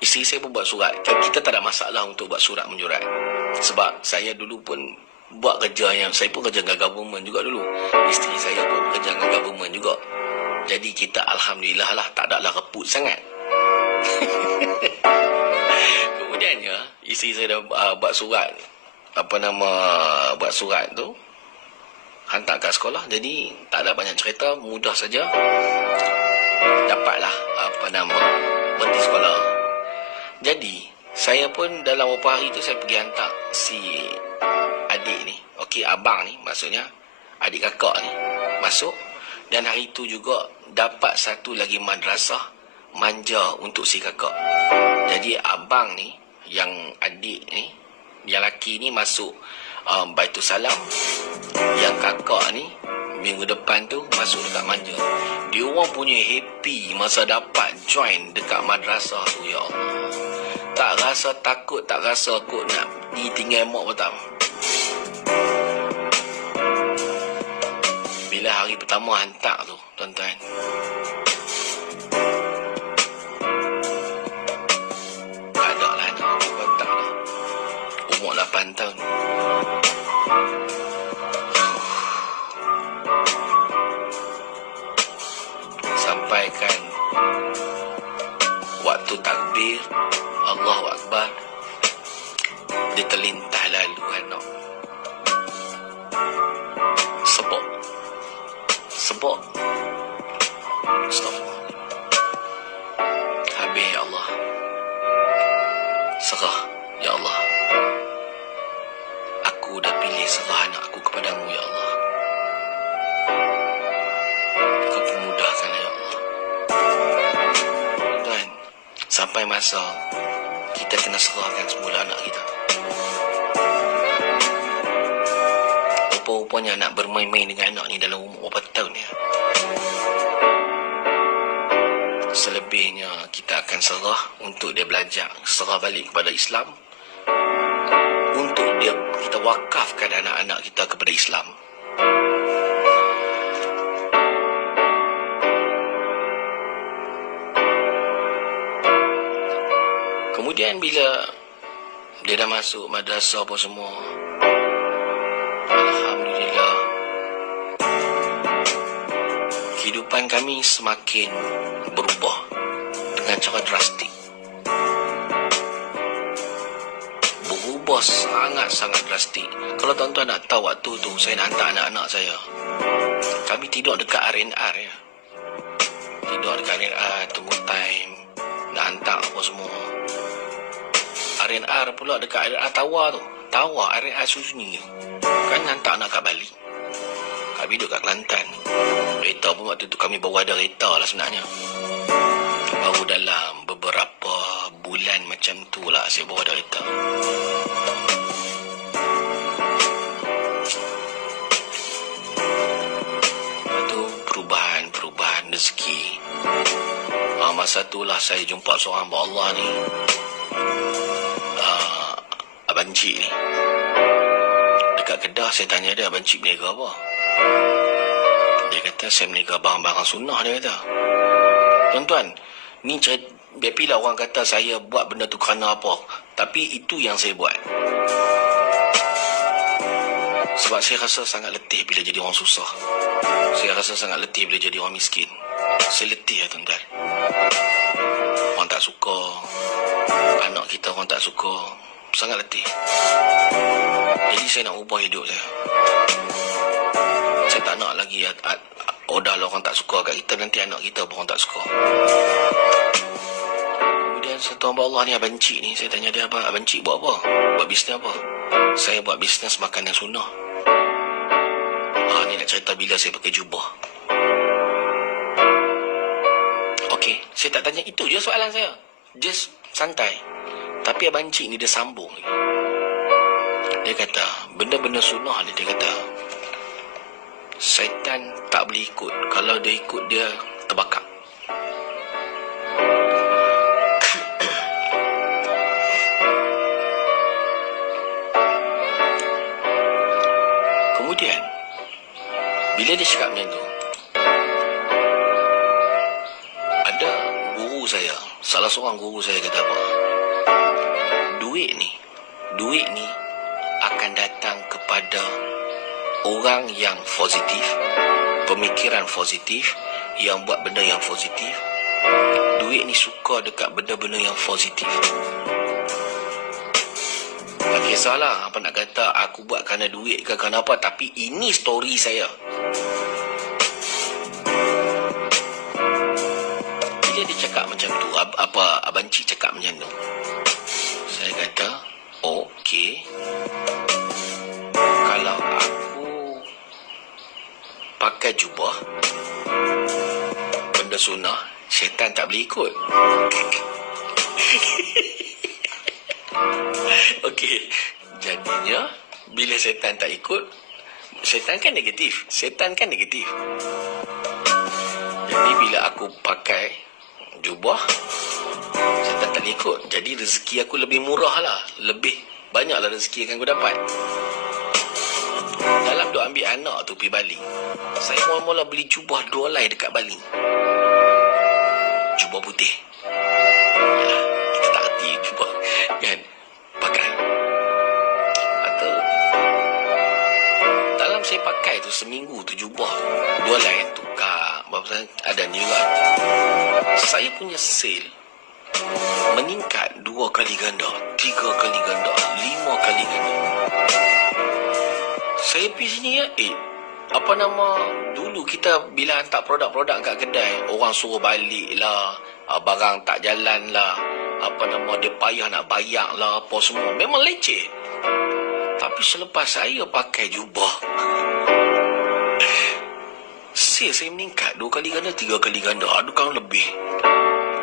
isteri saya pun buat surat. Kita tak ada masalah untuk buat surat menjurat. Sebab saya dulu pun buat kerja yang... Saya pun kerja dengan government juga dulu. Isteri saya pun kerja dengan government juga. Jadi kita Alhamdulillah lah tak ada lah reput sangat. Kemudiannya, isteri saya dah buat surat. Buat surat tu. Hantar kat sekolah. Jadi, tak ada banyak cerita. Mudah saja. Dapatlah berhenti sekolah. Jadi, saya pun dalam beberapa hari tu saya pergi hantar si adik ni. Okey, abang ni maksudnya. Adik kakak ni. Masuk. Dan hari tu juga dapat satu lagi madrasah manja untuk si kakak. Jadi, abang ni, yang adik ni, yang laki ni masuk Baitul Salam. Yang kakak ni minggu depan tu masuk dekat manja. Dia orang punya happy masa dapat join dekat madrasah tu, ya Allah. Tak rasa takut, tak rasa kot nak ditinggal mak betam. Bila hari pertama hantar tu, tuan-tuan, tak ada lah nak hantar lah. Umur 8 tahun. Sampaikan waktu takbir, Allahu Akbar, dia terlintah lalu anak. Sebab Astaghfirullah. Habis, ya Allah. Serah, ya Allah. Aku dah pilih serah anak aku kepadamu, ya Allah. Kau pemudahkan, ya Allah. Tuan, sampai masa kita kena serahkan semula anak kita. bapa rupanya nak bermain-main dengan anak ni dalam umur berapa tahun ya. Selebihnya kita akan serah untuk dia belajar, serah balik kepada Islam. Untuk dia kita wakafkan anak-anak kita kepada Islam. Kemudian bila dia dah masuk madrasah apa semua, alhamdulillah, kehidupan kami semakin berubah dengan cara drastik. Berubah sangat-sangat drastik. Kalau tuan-tuan nak tahu waktu tu saya nak hantar anak-anak saya, kami tidur dekat R&R ya. Tidur dekat R&R, tunggu time nak hantar apa semua. R&R pula dekat R&R Tawar tu. Tawar R&R sunyi tu. Kan hantar anak kat Bali. Kami duduk kat Kelantan. Kereta pun waktu tu kami baru ada kereta lah sebenarnya. Baru dalam beberapa bulan macam tu lah saya baru ada kereta. Itu perubahan rezeki. Masa tu lah saya jumpa seorang hamba Allah ni. Abang Cik ni. Dekat Kedah saya tanya dia, Abang Cik berniaga apa? Dia kata saya berniaga barang-barang sunnah, dia kata. Tuan-tuan, ni biarlah orang kata saya buat benda tu kerana apa, tapi itu yang saya buat. Sebab saya rasa sangat letih bila jadi orang susah. Saya rasa sangat letih bila jadi orang miskin. Saya letih ya tuan-tuan. Orang tak suka, anak kita orang tak suka. Sangat letih. Jadi saya nak ubah hidup saya. Saya tak nak lagi dah lah orang tak suka kat kita, nanti anak kita pun orang tak suka. Kemudian satu hamba Allah ni, Abang Cik ni, saya tanya dia, Abang Cik buat apa? Buat bisnes apa? Saya buat bisnes makanan sunnah. Ni nak cerita bila saya pakai jubah. Okey, saya tak tanya, itu je soalan saya. Just santai. Tapi Abang Cik ni dia sambung lagi. Dia kata, benda-benda sunnah dia kata, syaitan tak boleh ikut. Kalau dia ikut, dia terbakar. Kemudian, bila dia cakap macam tu, ada guru saya, salah seorang guru saya kata apa? Duit ni akan datang kepada orang yang positif, pemikiran positif, yang buat benda yang positif. Duit ni suka dekat benda-benda yang positif. Tak kisahlah apa nak kata aku buat kerana duit ke kerana apa, tapi ini story saya. Bila dia cakap macam tu, apa Abang Cik cakap macam tu, saya kata, okey. Kalau aku pakai jubah, benda sunnah, syaitan tak boleh ikut. Okey, jadinya bila syaitan tak ikut, syaitan kan negatif. Jadi bila aku pakai jubah, syaitan tak boleh ikut. Jadi rezeki aku lebih murah lah, lebih banyaklah rezeki yang aku dapat. Dalam duk ambil anak tu pergi Bali, saya mula-mula beli jubah $2 dekat Bali. Jubah putih. Yalah, kita tak erti jubah kan, pakai. Atau dalam saya pakai tu seminggu tu jubah $2 tukar. Ada ni juga. Saya punya sale meningkat 2 kali ganda, 3 kali ganda, 5 kali ganda. Saya pergi sini ya, dulu kita bila hantar produk-produk kat kedai, orang suruh balik lah, barang tak jalan lah, dia payah nak bayar lah, apa semua. Memang leceh. Tapi selepas saya pakai jubah, sale saya meningkat 2 kali ganda, 3 kali ganda, kan lebih.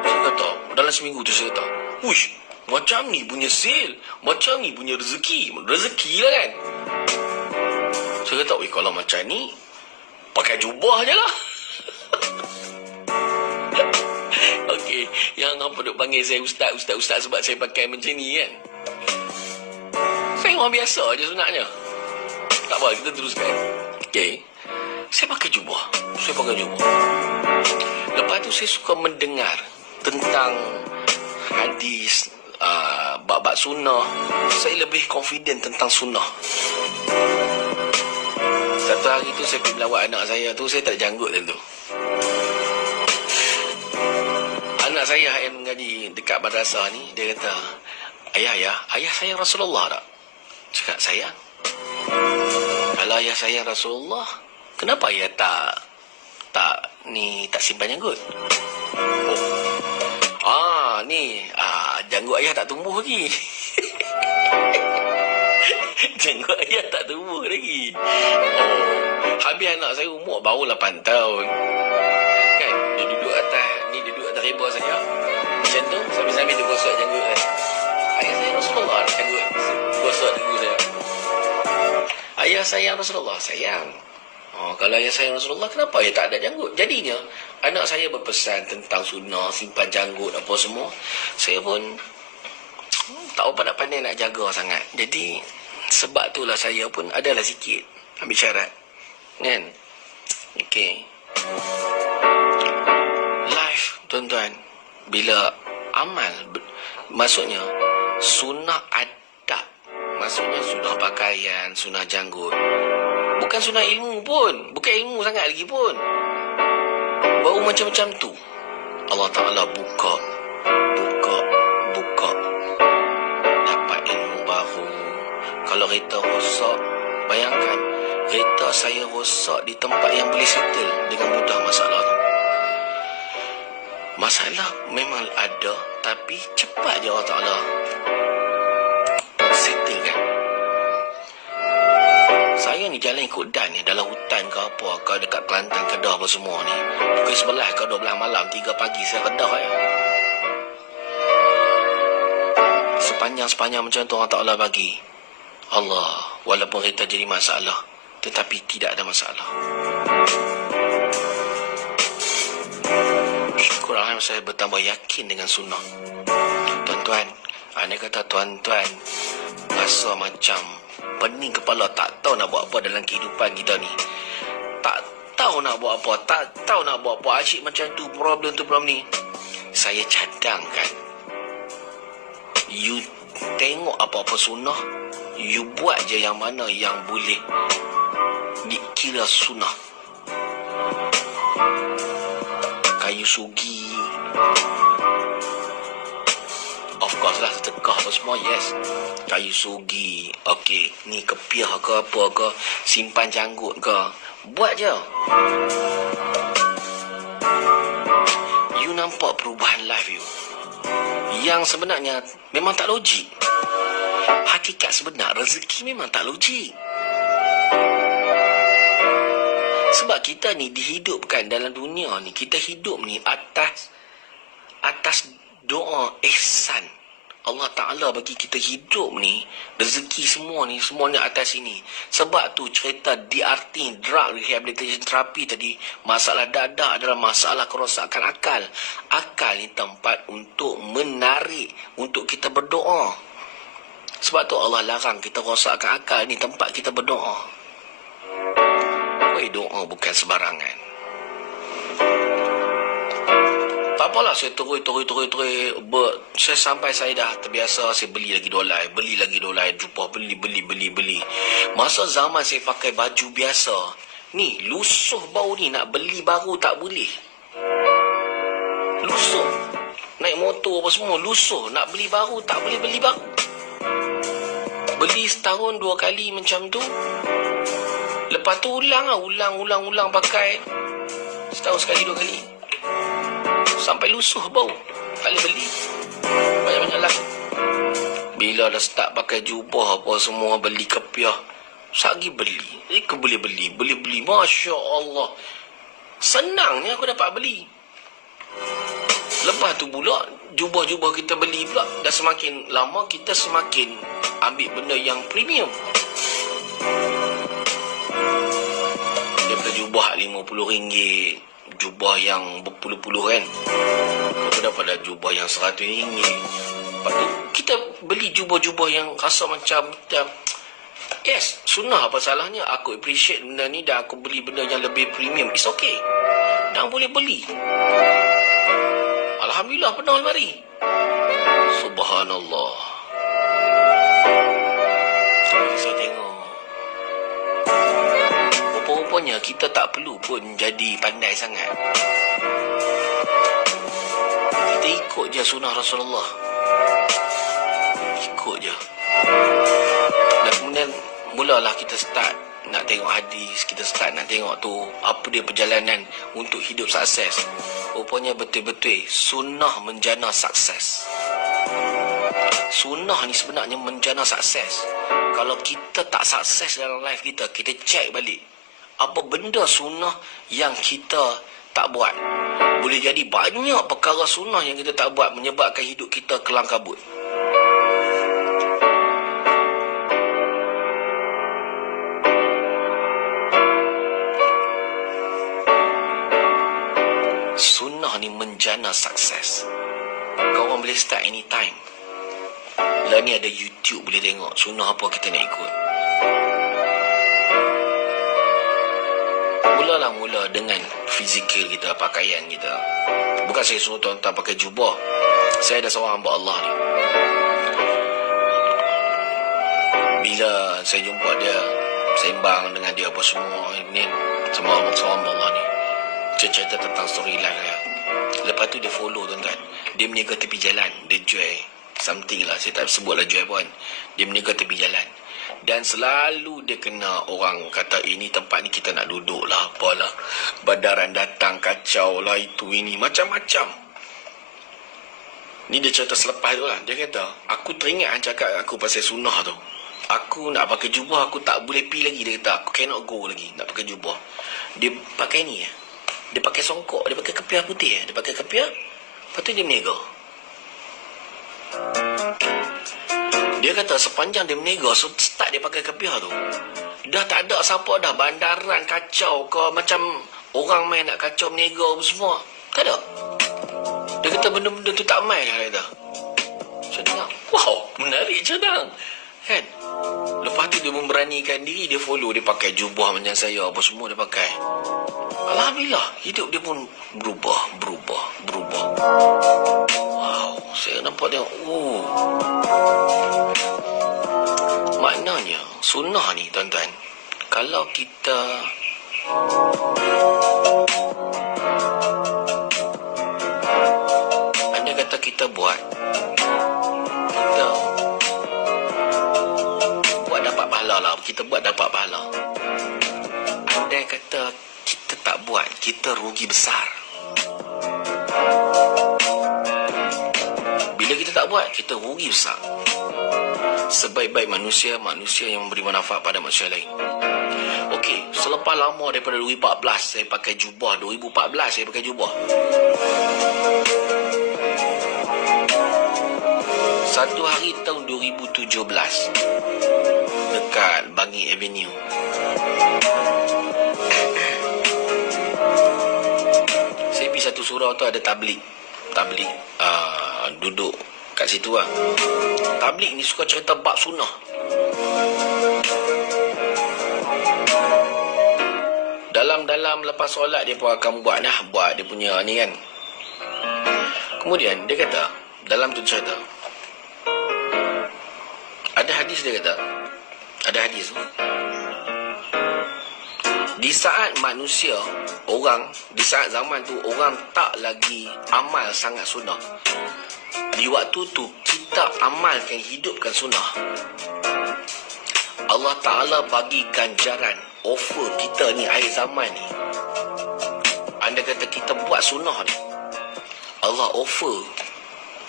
Saya kata, dalam seminggu tu saya kata, wush, macam ni punya sale, macam ni punya rezeki. Rezeki lah kan. Saya kata, kalau macam ni, pakai jubah je lah. Okey, yang apa duk panggil saya ustaz sebab saya pakai macam ni kan. Saya orang biasa je sunatnya. Tak apa, kita teruskan. Okey. Saya pakai jubah. Lepas tu saya suka mendengar tentang hadis, bab-bab sunnah. Saya lebih confident tentang sunnah. Satu hari tu saya pergi melawat anak saya tu, saya tak ada janggut tentu. Anak saya yang mengaji dekat madrasah ni, dia kata, ayah saya Rasulullah tak? Cakap, sayang. Kalau ayah saya Rasulullah, kenapa ayah tak simpan janggut? Janggut ayah tak tumbuh lagi. Janggut ayah tak tumbuh lagi. Habis anak saya umur baru 8 tahun. Kan? Dia duduk atas riba saya. Macam tu, sambil-sambil dia gosok janggut saya. Ayah saya Rasulullah ada janggut. Gosok janggut saya. Ayah sayang Rasulullah, sayang. Kalau ayah sayang Rasulullah, kenapa ayah tak ada janggut? Jadinya, anak saya berpesan tentang sunnah, simpan janggut, apa semua. Saya pun tak apa nak pandai nak jaga sangat. Jadi, sebab itulah saya pun adalah sikit ambil syarat. Kan? Okey. Life, tuan-tuan, bila amal, maksudnya, sunnah adab. Maksudnya, sunnah pakaian, sunnah janggut. Bukan sunnah ilmu pun. Bukan ilmu sangat lagi pun. Baru macam-macam tu. Allah Ta'ala buka. Dapat ilmu baru. Kalau kereta rosak, bayangkan. Kereta saya rosak di tempat yang boleh settle dengan mudah masalah tu. Masalah memang ada, tapi cepat je Allah Ta'ala settle kan. Saya ni jalan ikut dan ni, dalam hutan ke apa ke, dekat Kelantan, Kedah apa semua ni. Pukul 11 ke 12 malam, 3 pagi saya Kedah ya. Sepanjang macam tu Allah Ta'ala bagi. Allah, walaupun kita jadi masalah, tetapi tidak ada masalah. Syukur Alhamdulillah saya bertambah yakin dengan sunnah. Tuan-tuan, anda kata tuan-tuan rasa macam pening kepala, tak tahu nak buat apa dalam kehidupan kita ni. Tak tahu nak buat apa. Asyik macam tu, problem ni. Saya cadangkan, you tengok apa-apa sunnah, you buat je yang mana yang boleh dikira sunnah. Kayu sugi, of course lah, sedekah apa semua, yes. Kayu sugi, okey, ni kepiah ke apa ke, simpan janggut ke, buat je. You nampak perubahan life you, yang sebenarnya memang tak logik. Hakikat sebenar rezeki memang tak logik. Sebab kita ni dihidupkan dalam dunia ni, kita hidup ni atas doa ihsan. Allah Ta'ala bagi kita hidup ni, rezeki semua ni, semuanya atas sini. Sebab tu cerita DRT, Drug Rehabilitation Therapy tadi, masalah dadah adalah masalah kerosakan akal. Akal ni tempat untuk menarik, untuk kita berdoa. Sebab tu Allah larang kita rosakkan akal ni, tempat kita berdoa. Doa bukan sembarangan. Tak apalah, saya terus. Saya sampai saya dah terbiasa, saya beli lagi dolai, jumpa beli. Masa zaman saya pakai baju biasa, ni lusuh bau ni, nak beli baru tak boleh. Lusuh. Naik motor apa semua, lusuh. Nak beli baru, tak boleh beli baru. Beli setahun 2 kali macam tu. Lepas tu ulang pakai. Setahun sekali 2 kali. Sampai lusuh bau. Tak boleh beli. Banyak-banyak lah. Bila dah start pakai jubah apa semua, beli kepiah, sagi beli. Boleh beli. Masya Allah. Senangnya aku dapat beli. Lepas tu pula, jubah-jubah kita beli pula, dah semakin lama kita semakin ambil benda yang premium. RM50, jubah yang berpuluh-puluh kan. Daripada jubah yang RM100. Lepas tu kita beli jubah-jubah yang rasa macam yes, sunnah, apa salahnya? Aku appreciate benda ni dan aku beli benda yang lebih premium. It's okay. Dan boleh beli. Alhamdulillah penuh almari. Subhanallah. Saya tengok. Rupa-rupanya kita tak perlu pun jadi pandai sangat. Kita ikut je sunnah Rasulullah. Ikut je. Dan kemudian mulalah kita start nak tengok hadis. Kita start nak tengok tu apa dia perjalanan untuk hidup sukses. Rupanya betul-betul sunnah menjana sukses. Sunnah ni sebenarnya menjana sukses. Kalau kita tak sukses dalam life kita, kita check balik apa benda sunnah yang kita tak buat. Boleh jadi banyak perkara sunnah yang kita tak buat menyebabkan hidup kita kelang kabut. Sunnah ni menjana sukses. Kau orang boleh start anytime. Lah ni ada YouTube, boleh tengok sunnah apa kita nak ikut. Mula dengan fizikal kita, pakaian kita. Bukan saya suruh tuan-tuan pakai jubah. Saya ada seorang hamba Allah ni. Bila saya jumpa dia, sembang dengan dia apa semua ni, semua hamba Allah ni, cerita tentang story life dia. Lepas tu dia follow tuan-tuan. Dia meniaga tepi jalan. Dia jual something lah. Saya tak sebutlah jual pun. Dia meniaga tepi jalan. Dan selalu dia kena orang kata, ini tempat ni kita nak duduk lah, apalah. Badaran datang, kacau lah, itu ini. Macam-macam. Ni dia cerita selepas tu lah. Dia kata, aku teringat cakap aku pasal sunnah tu. Aku nak pakai jubah, aku tak boleh pergi lagi. Dia kata, aku cannot go lagi nak pakai jubah. Dia pakai ni ya. Dia pakai songkok, dia pakai kepiah putih ya. Dia pakai kepiah, lepas tu dia meniaga. Dia kata sepanjang dia meniaga, start dia pakai kepiah tu, dah tak ada siapa dah bandaran kacau ke, macam orang main nak kacau meniaga semua. Tak ada. Dia kata benda-benda tu tak main lah. Dia kata. Saya dengar, wow, menarik cadang. Kan? Lepas tu dia memberanikan diri, dia follow, dia pakai jubah macam saya, apa semua dia pakai. Alhamdulillah, hidup dia pun berubah. Wow, saya nampak dia, maknanya, sunnah ni tuan-tuan, kalau kita anda kata kita buat dapat pahala lah. Kita buat dapat pahala. Andai kata kita tak buat, kita rugi besar. Bila kita tak buat, kita rugi besar. Sebaik-baik manusia yang memberi manfaat pada manusia lain. Okey, selepas lama daripada 2014 saya pakai jubah. 2014 saya pakai jubah. Satu hari tahun 2017 dekat Bangi Avenue, saya pergi satu surau tu, ada tablik duduk kat situ lah. Tablik ni suka cerita bab sunnah. Dalam lepas solat dia pun akan buat dia punya ni kan. Kemudian dia kata, dalam tu cerita ada hadis, dia kata ada hadis di saat manusia, di saat zaman tu orang tak lagi amal sangat sunnah. Di waktu tu kita amalkan, hidupkan sunnah. Allah Ta'ala bagi ganjaran, offer kita ni akhir zaman ni. Anda kata kita buat sunnah ni, Allah offer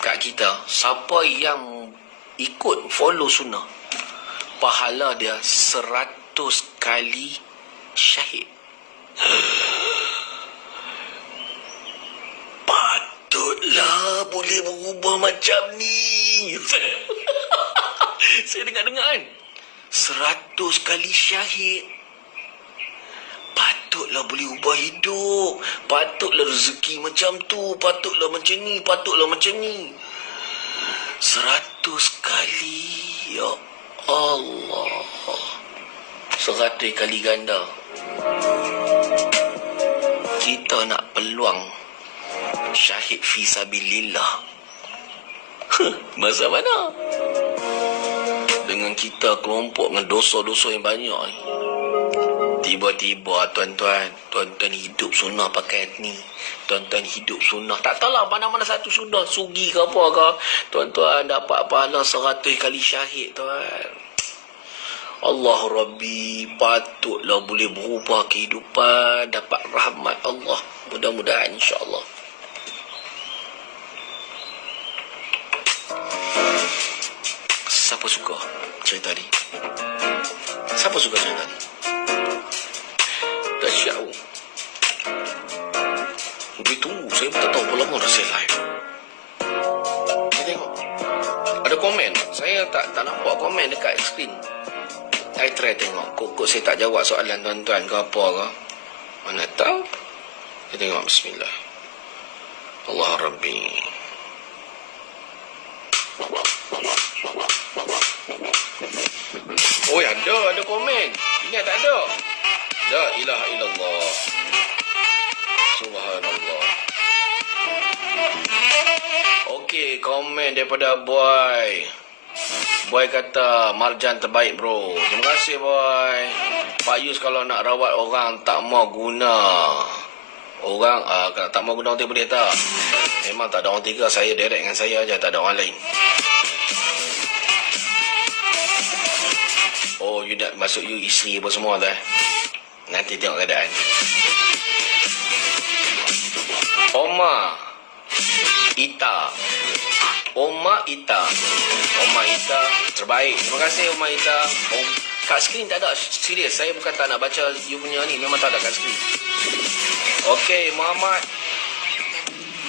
kat kita, siapa yang ikut follow sunnah, pahala dia 100 kali syahid. Patutlah boleh berubah macam ni. Saya dengar kan, 100 kali syahid. Patut Patutlah boleh ubah hidup. Patutlah rezeki macam tu. Patutlah macam ni. Patutlah macam ni. 100 kali. Ya Allah. 100 kali ganda. Kita nak peluang syahid fi sabilillah. Masa mana? Dengan kita kelompok dengan dosa-dosa yang banyak ni. Tiba-tiba tuan-tuan hidup sunnah pakai ni. Tuan-tuan hidup sunnah. Tak tahulah mana-mana satu sunnah. Sugi ke apa ke. Tuan-tuan dapat pahala 100 kali syahid tuan. Allah Rabbi, patutlah boleh berubah kehidupan. Dapat rahmat Allah. Mudah-mudahan insyaAllah. Siapa suka cerita ni? Siapa suka cerita ni? Dahsyat. Boleh tunggu. Saya pun tak tahu berapa lama dah saya live. Saya tengok. Ada komen. Saya tak nampak komen dekat skrin. Saya try tengok. Kok saya tak jawab soalan tuan-tuan ke apa ke. Mana tahu. Saya tengok. Bismillah. Allah Rabbi. Oh ya, ada komen. Ini tak ada. La ilaha illallah. Subhanallah. Okey, komen daripada Boy. Boy kata Marjan terbaik bro. Terima kasih Boy. Pak Yus kalau nak rawat orang tak mau guna. Orang kalau tak mau guna orang tiga boleh tak? Memang tak ada orang tiga. Saya direct dengan saya aja, tak ada orang lain. Oh, you nak masuk you isteri apa semua tu Nanti tengok keadaan. Oma Ita. Oma Ita terbaik. Terima kasih Oma Ita. Kat skrin tak ada. Serius, saya bukan tak nak baca you punya ni. Memang tak ada kat skrin. Okey, Muhammad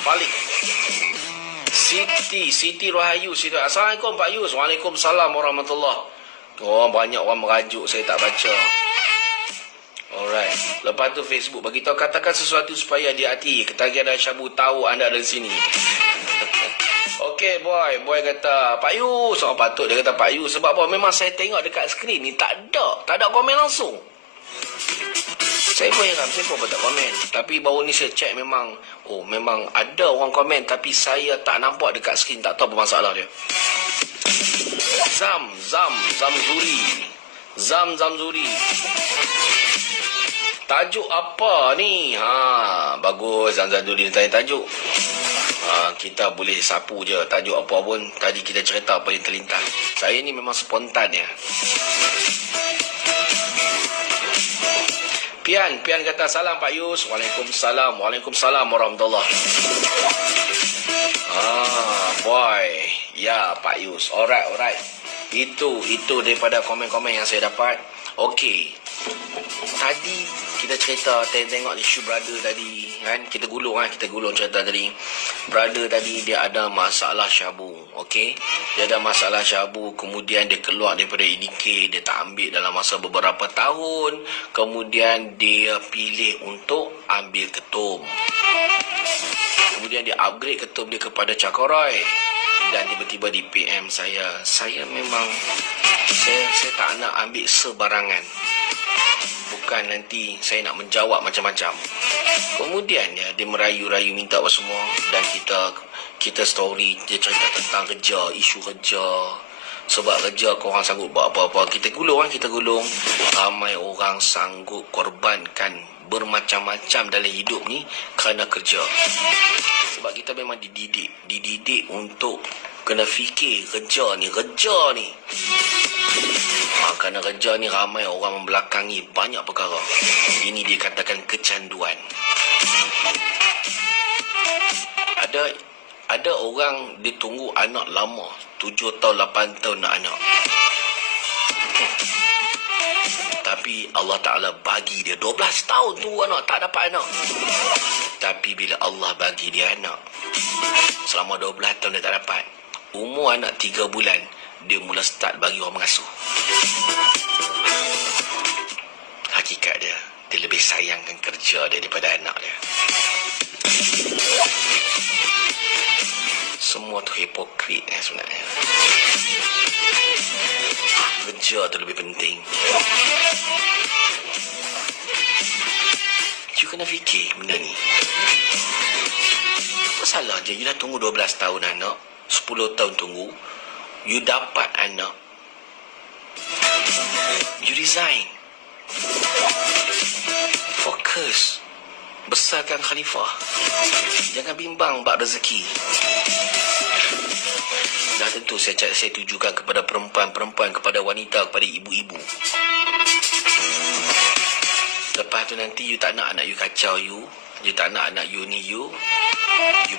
Balik. Siti Rahayu. Assalamualaikum Pak Yus. Waalaikumsalam warahmatullahi. Oh, banyak orang merajuk. Saya tak baca. Alright. Lepas tu Facebook. Beritahu katakan sesuatu supaya hati-hati. Ketagihan dan Syabu tahu anda ada di sini. Okey, Boy. Boy kata, Pak Yus. Oh, patut dia kata Pak Yus. Sebab apa? Memang saya tengok dekat skrin ni. Tak ada komen langsung. Saya pun heran. Saya pun tak komen. Tapi baru ni saya check memang. Oh, memang ada orang komen. Tapi saya tak nampak dekat skrin. Tak tahu apa masalah dia. Zamzuri. Tajuk apa ni? Bagus Zamzuri tanya tajuk. Kita boleh sapu je tajuk apa pun. Tadi kita cerita apa yang terlintas. Saya ni memang spontan ya. Pian kata salam Pak Yus. Waalaikumsalam warahmatullahi. Boy. Ya Pak Yus. Alright. Itu daripada komen-komen yang saya dapat. Okey. Tadi kita cerita tengok isu brother tadi kan. Kita gulung cerita tadi. Brother tadi dia ada masalah syabu. Okey. Dia ada masalah syabu, kemudian dia keluar daripada IDK, dia tak ambil dalam masa beberapa tahun. Kemudian dia pilih untuk ambil ketum. Kemudian dia upgrade ketum dia kepada Cakoroy. Dan tiba-tiba di PM saya memang saya tak nak ambil sebarangan. Bukan nanti saya nak menjawab macam-macam. Kemudian ya, dia merayu-rayu minta apa semua. Dan kita story, dia cerita tentang kerja, isu kerja. Sebab kerja korang sanggup buat apa-apa. Kita gulung. Ramai orang sanggup korbankan bermacam-macam dalam hidup ni kerana kerja. Sebab kita memang dididik untuk kena fikir kerja ni. Kerana kerja ni ramai orang membelakangi banyak perkara. Ini dikatakan kecanduan. Ada orang ditunggu anak lama 7 tahun 8 tahun nak anak. Tapi Allah Ta'ala bagi dia 12 tahun tunggu anak, tak dapat anak. Tapi bila Allah bagi dia anak, selama 12 tahun dia tak dapat. Umur anak 3 bulan, dia mula start bagi orang mengasuh. Hakikat dia. dia lebih sayangkan kerja dia daripada anak dia. Semua tu hipokrit sebenarnya. Kerja tu lebih penting. You kena fikir benda ni. Apa salah je you dah tunggu 12 tahun anak, 10 tahun tunggu, you dapat anak, you resign. Fokus. Besarkan khalifah. Jangan bimbang bab rezeki. Dah tentu saya tujukan kepada perempuan-perempuan, kepada wanita, kepada ibu-ibu. Lepas tu nanti you tak nak anak you kacau you tak nak anak you ni you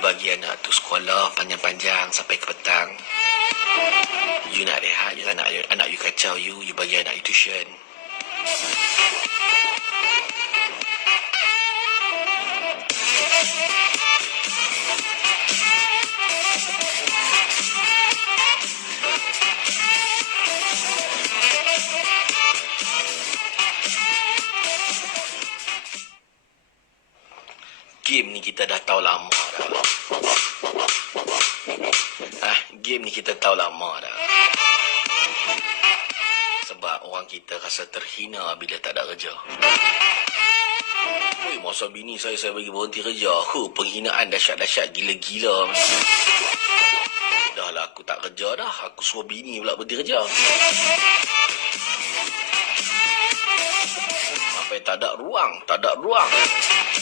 bagi anak tu sekolah panjang-panjang sampai ke petang. You nak rehat, you tak nak anak you kacau you bagi anak you tuition. Game ni kita dah tahu lama dah. Game ni kita tahu lama dah. Sebab orang kita rasa terhina bila tak ada kerja. Masa bini saya bagi berhenti kerja. Penghinaan dahsyat-dahsyat gila-gila. Dah lah aku tak kerja dah. Aku suruh bini pula berhenti kerja. Sampai tak ada ruang.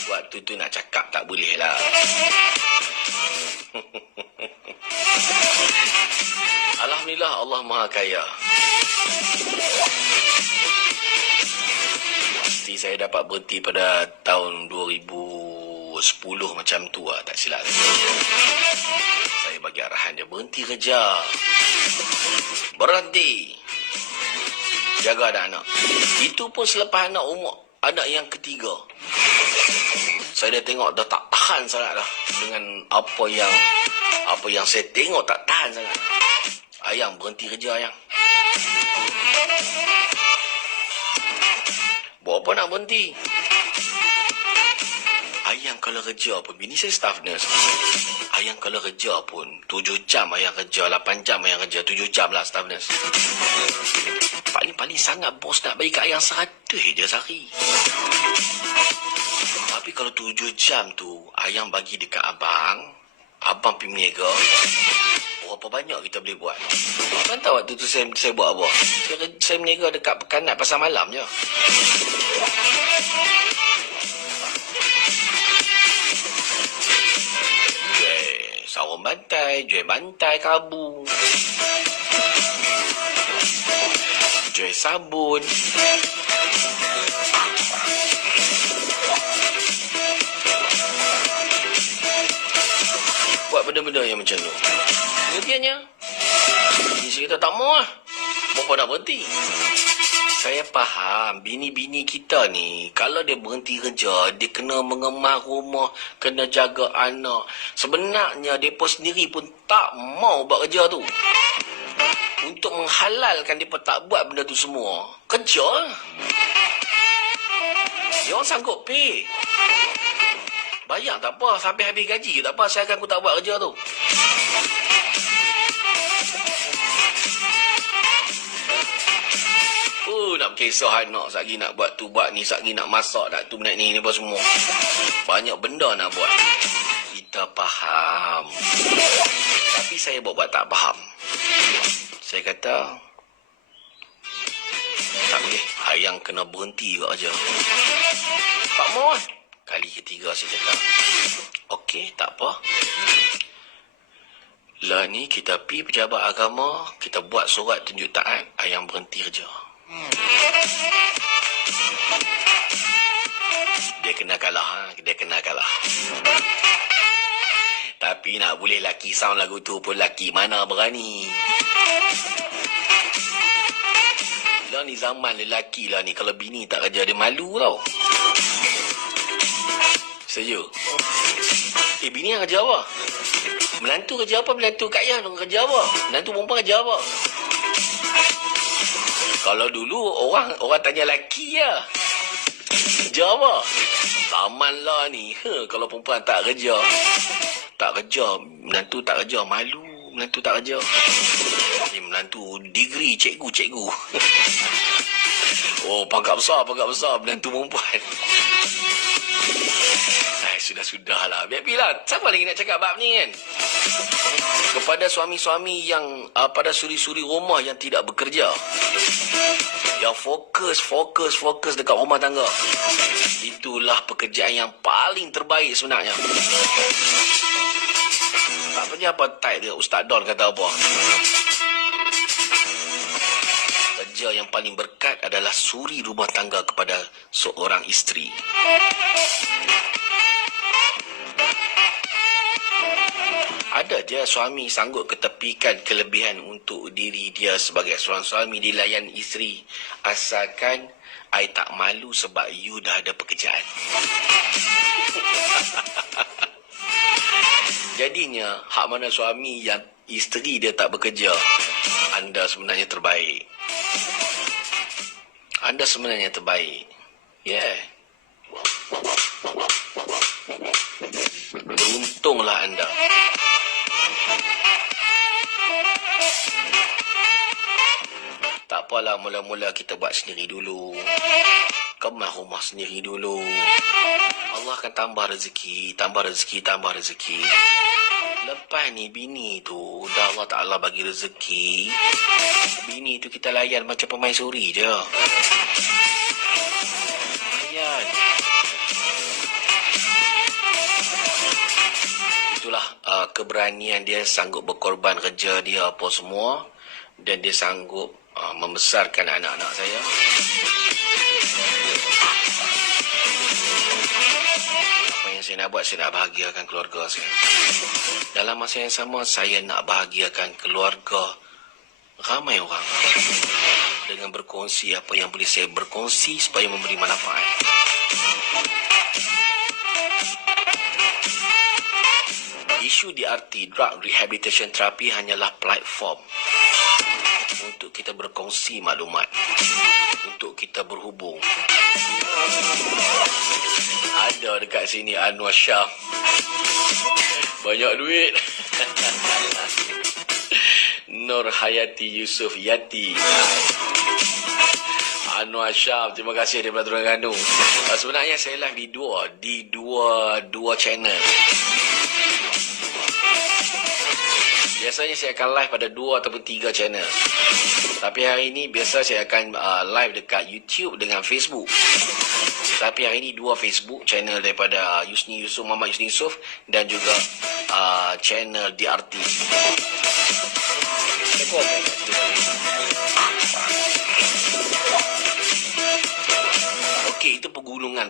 Waktu tu nak cakap tak boleh lah. Alhamdulillah Allah Maha Kaya. Pasti saya dapat berhenti pada tahun 2010 macam tu lah, tak silap. Saya bagi arahan dia berhenti kerja. Berhenti. Jaga anak-anak. Itu pun selepas anak yang ketiga. Saya dah tengok dah tak tahan sangat dah dengan apa yang saya tengok, tak tahan sangat. Ayang berhenti kerja ayang. Buat apa nak berhenti? Ayang kalau kerja pun, bini saya staff nurse. Ayang kalau kerja pun 7 jam ayang kerja, 8 jam ayang kerja, 7 jam lah staff nurse. Paling-paling sangat bos nak bagi kat ayang 100 je sehari. Tapi kalau 7 jam tu ayang bagi dekat abang pergi meniaga, berapa banyak kita boleh buat. Kan tahu waktu tu saya buat apa? Saya meniaga dekat Pekanat pasar malam je. Jual sarung bantai, jual bantai kabu, jual sabun. Buat benda-benda yang macam tu. Kemudiannya, dia kata tak mau lah. Bapa nak berhenti. Saya faham, bini-bini kita ni, kalau dia berhenti kerja, dia kena mengemah rumah, kena jaga anak. Sebenarnya, mereka sendiri pun tak mau buat kerja tu. Untuk menghalalkan mereka tak buat benda tu semua, kerja lah. Dia orang sanggup pay. Bayar tak apa, sampai habis gaji tak apa, saya akan aku tak buat kerja tu. Nak berkisah anak, satgi nak buat tu, buat ni, satgi nak masak, nak tu, nak ni, apa semua. Banyak benda nak buat. Kita faham. Tapi saya buat tak faham. Saya kata, tak boleh, ayang kena berhenti buat kerja. Tak mau lah. Kali ketiga saya cakap, okey, tak apa. Lah ni kita pergi pejabat agama, kita buat surat tunjuk taat, ayang berhenti kerja. Dia kena kalah, dia kena kalah. Tapi nak boleh laki sound lagu tu pun laki mana berani. Lah ni zaman lelaki lah ni, kalau bini tak kerja dia malu tau. Setuju? Bini yang kerja apa? Menantu kerja apa? Menantu Kak Yang kerja apa? Menantu perempuan kerja apa? Kalau dulu orang tanya lelaki ya. Kerja apa? Zaman lah ni. Kalau perempuan tak kerja. Menantu tak kerja. Malu. Menantu tak kerja. Menantu degree cikgu. Oh, pangkat besar menantu perempuan. Sudah-sudahlah. Biar-biarlah. Siapa lagi nak cakap bab ni kan? Kepada suami-suami yang pada suri-suri rumah yang tidak bekerja. Yang fokus dekat rumah tangga. Itulah pekerjaan yang paling terbaik sebenarnya. Tak punya apa tight dia. Ustaz Don kata apa? Kerja yang paling berkat adalah suri rumah tangga kepada seorang isteri. Ada je suami sanggup ketepikan kelebihan untuk diri dia sebagai seorang suami dilayan isteri. Asalkan I tak malu sebab you dah ada pekerjaan. Jadinya, hak mana suami yang isteri dia tak bekerja, anda sebenarnya terbaik. Anda sebenarnya terbaik. Yeah. Beruntunglah anda. Tak apalah, mula-mula kita buat sendiri dulu. Kemas rumah sendiri dulu. Allah akan tambah rezeki. Lepas ni bini tu, dah Allah Ta'ala bagi rezeki. Bini tu kita layan macam pemaisuri je. Layan. Itulah keberanian dia sanggup berkorban kerja dia apa semua. Dan dia sanggup membesarkan anak-anak saya. Apa yang saya nak buat, saya nak bahagiakan keluarga saya. Dalam masa yang sama, saya nak bahagiakan keluarga ramai orang. Dengan berkongsi apa yang boleh saya berkongsi supaya memberi manfaat. Isu DRT, Drug Rehabilitation Therapy, hanyalah platform untuk kita berkongsi maklumat, untuk kita berhubung. Ada dekat sini Anwar Shah, banyak duit. Nur Hayati Yusof Yati, Anwar Shah, terima kasih daripada Terengganu. Sebenarnya saya live di dua channel. Biasanya saya akan live pada 2 ataupun 3 channel. Tapi hari ini biasa saya akan live dekat YouTube dengan Facebook. Tapi hari ini 2 Facebook channel daripada Muhammad Yusni Yusof dan juga channel DRT. Okey, itu pegulungan.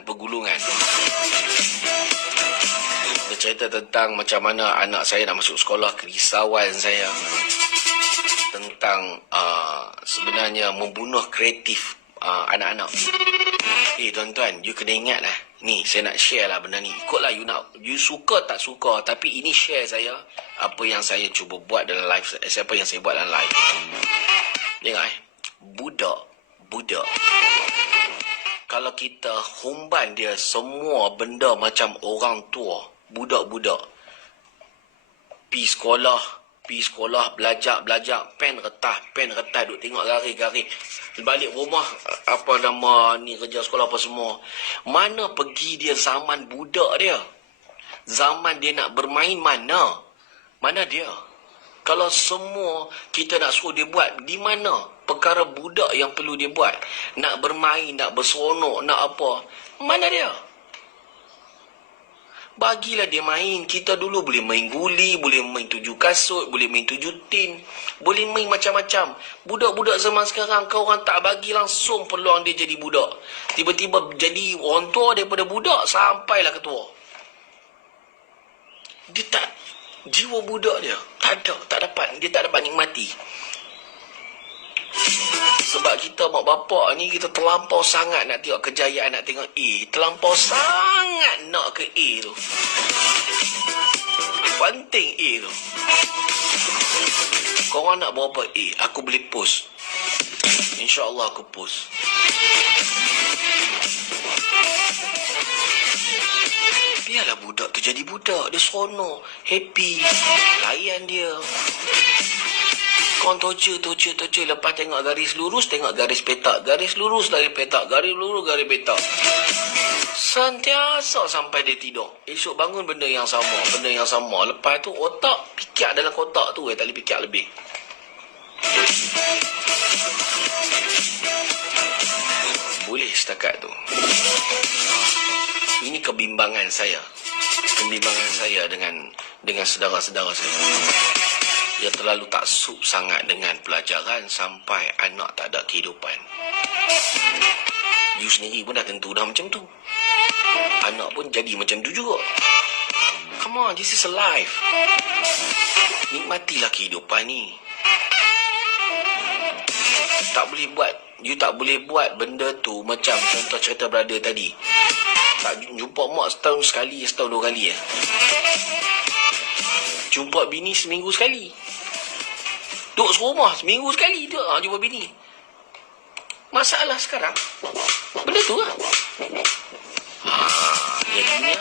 Bercerita tentang macam mana anak saya nak masuk sekolah, kerisauan saya tentang sebenarnya membunuh kreatif anak-anak. Tuan-tuan, you kena ingat lah. Ni, saya nak share lah benda ni. Ikutlah you suka tak suka, tapi ini share saya apa yang saya cuba buat dalam live, siapa yang saya buat dalam live. Dengar budak. Kalau kita humban dia semua benda macam orang tua, budak-budak pi sekolah belajar pen retah duk tengok garis balik rumah apa nama ni kerja sekolah apa semua. Mana pergi dia zaman budak dia, zaman dia nak bermain, mana dia. Kalau semua kita nak suruh dia buat, di mana perkara budak yang perlu dia buat? Nak bermain, nak berseronok, nak apa, mana dia? Bagilah dia main. Kita dulu boleh main guli, boleh main 7 kasut, boleh main 7 tin, boleh main macam-macam. Budak-budak zaman sekarang, kau orang tak bagi langsung peluang dia jadi budak. Tiba-tiba jadi orang tua daripada budak sampailah ketua. Dia tak, jiwa budak dia tak dapat nikmati. Sebab kita mak bapak ni, kita terlampau sangat nak tengok kejayaan, nak tengok A. Terlampau sangat nak ke A tu. Penting A tu. Korang nak berapa A, aku boleh post. InsyaAllah aku post. budak. Dia seronok. Happy. Layan dia. Kau torture. Lepas tengok garis lurus, tengok garis petak. Garis lurus, garis petak. Garis lurus, garis petak. Sentiasa sampai dia tidur. Esok bangun benda yang sama. Lepas tu otak fikir dalam kotak tu. Tak boleh fikir lebih. Boleh setakat tu. Ini kebimbangan saya dengan saudara-saudara saya. Dia terlalu taksub sangat dengan pelajaran sampai anak tak ada kehidupan. You sendiri pun dah tentu dah macam tu. Anak pun jadi macam tu juga. Come on, this is a life. Nikmatilah kehidupan ni. You tak boleh buat benda tu macam contoh cerita brother tadi. Tak jumpa mak setahun sekali, setahun 2 kali. Jumpa bini seminggu sekali. Duduk serumah seminggu sekali tu jumpa bini. Masalah sekarang benda tu lah. Jadinya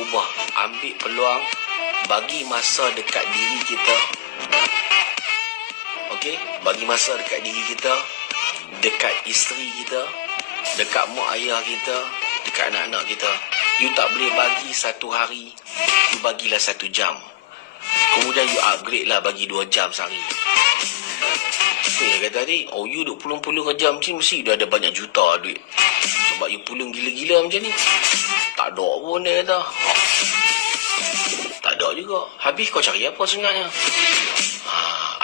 ubah, ambil peluang, bagi masa dekat diri kita. Okey, bagi masa dekat diri kita, dekat isteri kita, dekat mak ayah kita, dekat anak-anak kita. You tak boleh bagi 1 hari, you bagilah 1 jam. Kemudian you upgrade lah, bagi 2 jam sehari. Dia kata tadi, you duk pulung-pulung jam macam ni, mesti dah ada banyak juta duit. Sebab you pulung gila-gila macam ni. Tak ada pun dia kata. Tak ada juga. Habis kau cari apa sebenarnya?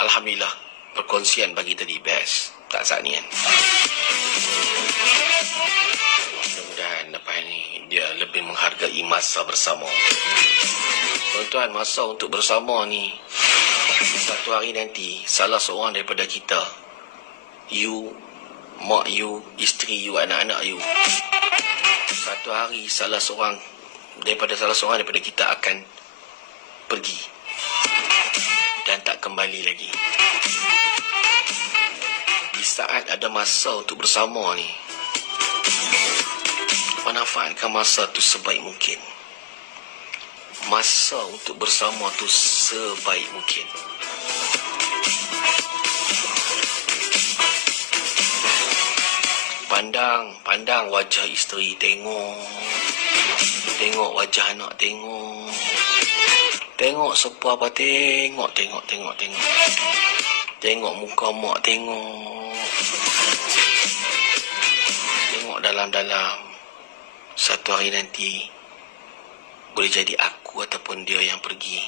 Alhamdulillah, perkongsian bagi tadi best. Tak saat ni kan. Mudah-mudahan lepas ni dia lebih menghargai masa bersama. Tuan-tuan, masa untuk bersama ni, satu hari nanti salah seorang daripada kita, you, mak you, isteri you, anak-anak you, satu hari salah seorang daripada kita akan pergi dan tak kembali lagi. Di saat ada masa untuk bersama ni, manfaatkan masa tu sebaik mungkin. Masa untuk bersama tu sebaik mungkin. Pandang wajah isteri, tengok wajah anak, tengok sepupu apa, tengok muka mak, tengok dalam-dalam. Satu hari nanti boleh jadi aku ataupun dia yang pergi,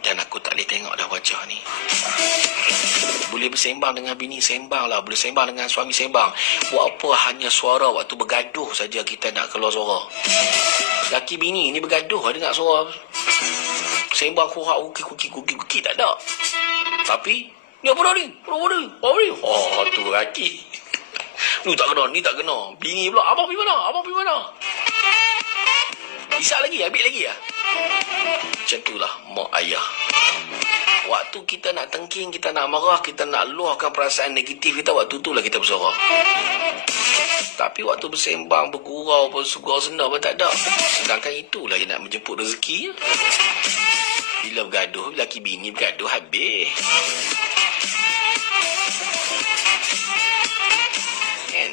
dan aku tak boleh tengok dah wajah ni. Boleh bersembang dengan bini, sembang lah. Boleh sembang dengan suami, sembang. Buat apa hanya suara waktu bergaduh saja kita nak keluar suara. Laki bini ni bergaduh dengar suara. Sembang kurak, kuki, tak ada. Tapi, ni apa dah ni? Oh, tu laki. Ni tak kena. Bini pula, abang pergi mana? Bisa lagi, ambil lagi lah. Macam itulah mak ayah. Waktu kita nak tengking, kita nak marah, kita nak luahkan perasaan negatif kita, waktu itulah kita bersuara. Tapi waktu bersembang, bergurau, bersugar senang pun tak ada. Sedangkan itulah yang nak menjemput rezeki. Bila bergaduh, laki bini bergaduh, habis. Kan?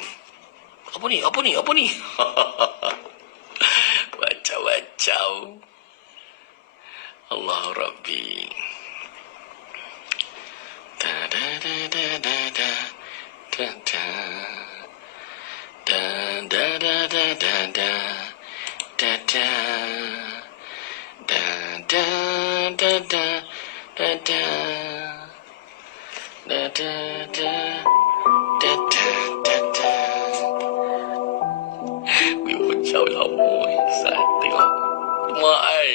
Apa ni? Wacau. Allah Rabbi. Wacau lama saya tengok mak ai.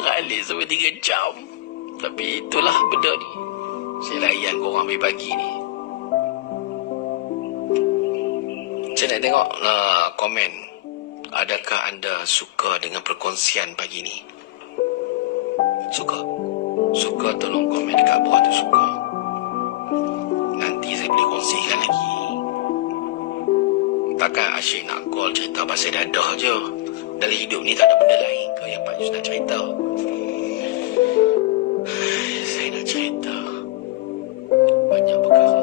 Ralik sampai 3 jam. Tapi itulah benda ni. Saya layan korang ambil pagi ni. Saya nak tengok komen. Adakah anda suka dengan perkongsian pagi ni? Suka? Suka tolong komen dekat bawah tu, suka. Nanti saya boleh kongsikan lagi. Takkan asyik nak call cerita pasal dadah je. dalam hidup ni tak ada benda lain ke yang Pak Yus nak cerita? Saya nak cerita banyak perkara.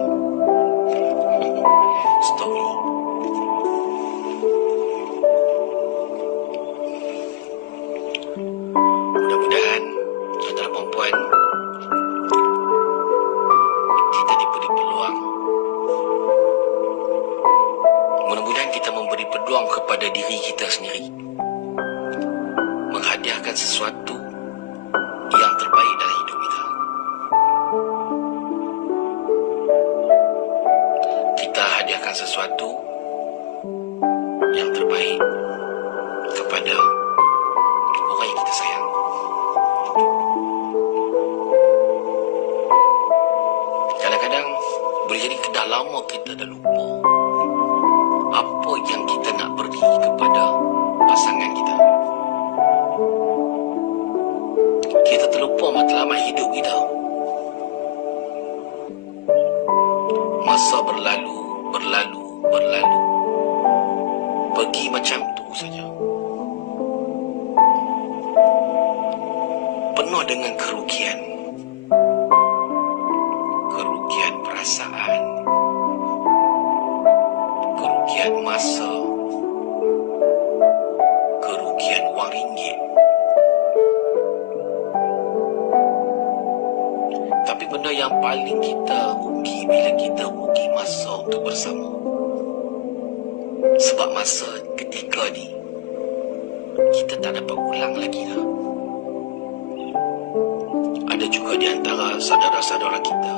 Story. Mudah-mudahan tuan-tuan dan puan, kita diberi peluang. Mudah-mudahan kita memberi peluang kepada diri kita sendiri, menghadiahkan sesuatu yang terbaik dalam hidup kita. Kita hadiahkan sesuatu yang terbaik kepada orang yang kita sayang. Kadang-kadang boleh jadi dah lama kita dah lupa apa yang kita nak beri kepada pasangan kita. Kita terlupa matlamat hidup kita. Masa berlalu, pergi macam tu saja. Penuh dengan kerugian. Kerugian perasaan. Kerugian masa. Kerugian wang ringgit. Tapi benda yang paling kita rugi bila kita rugi masa untuk bersama. Sebab masa ketika ni kita tak dapat ulang lagi lah. Ada juga di antara saudara-saudara kita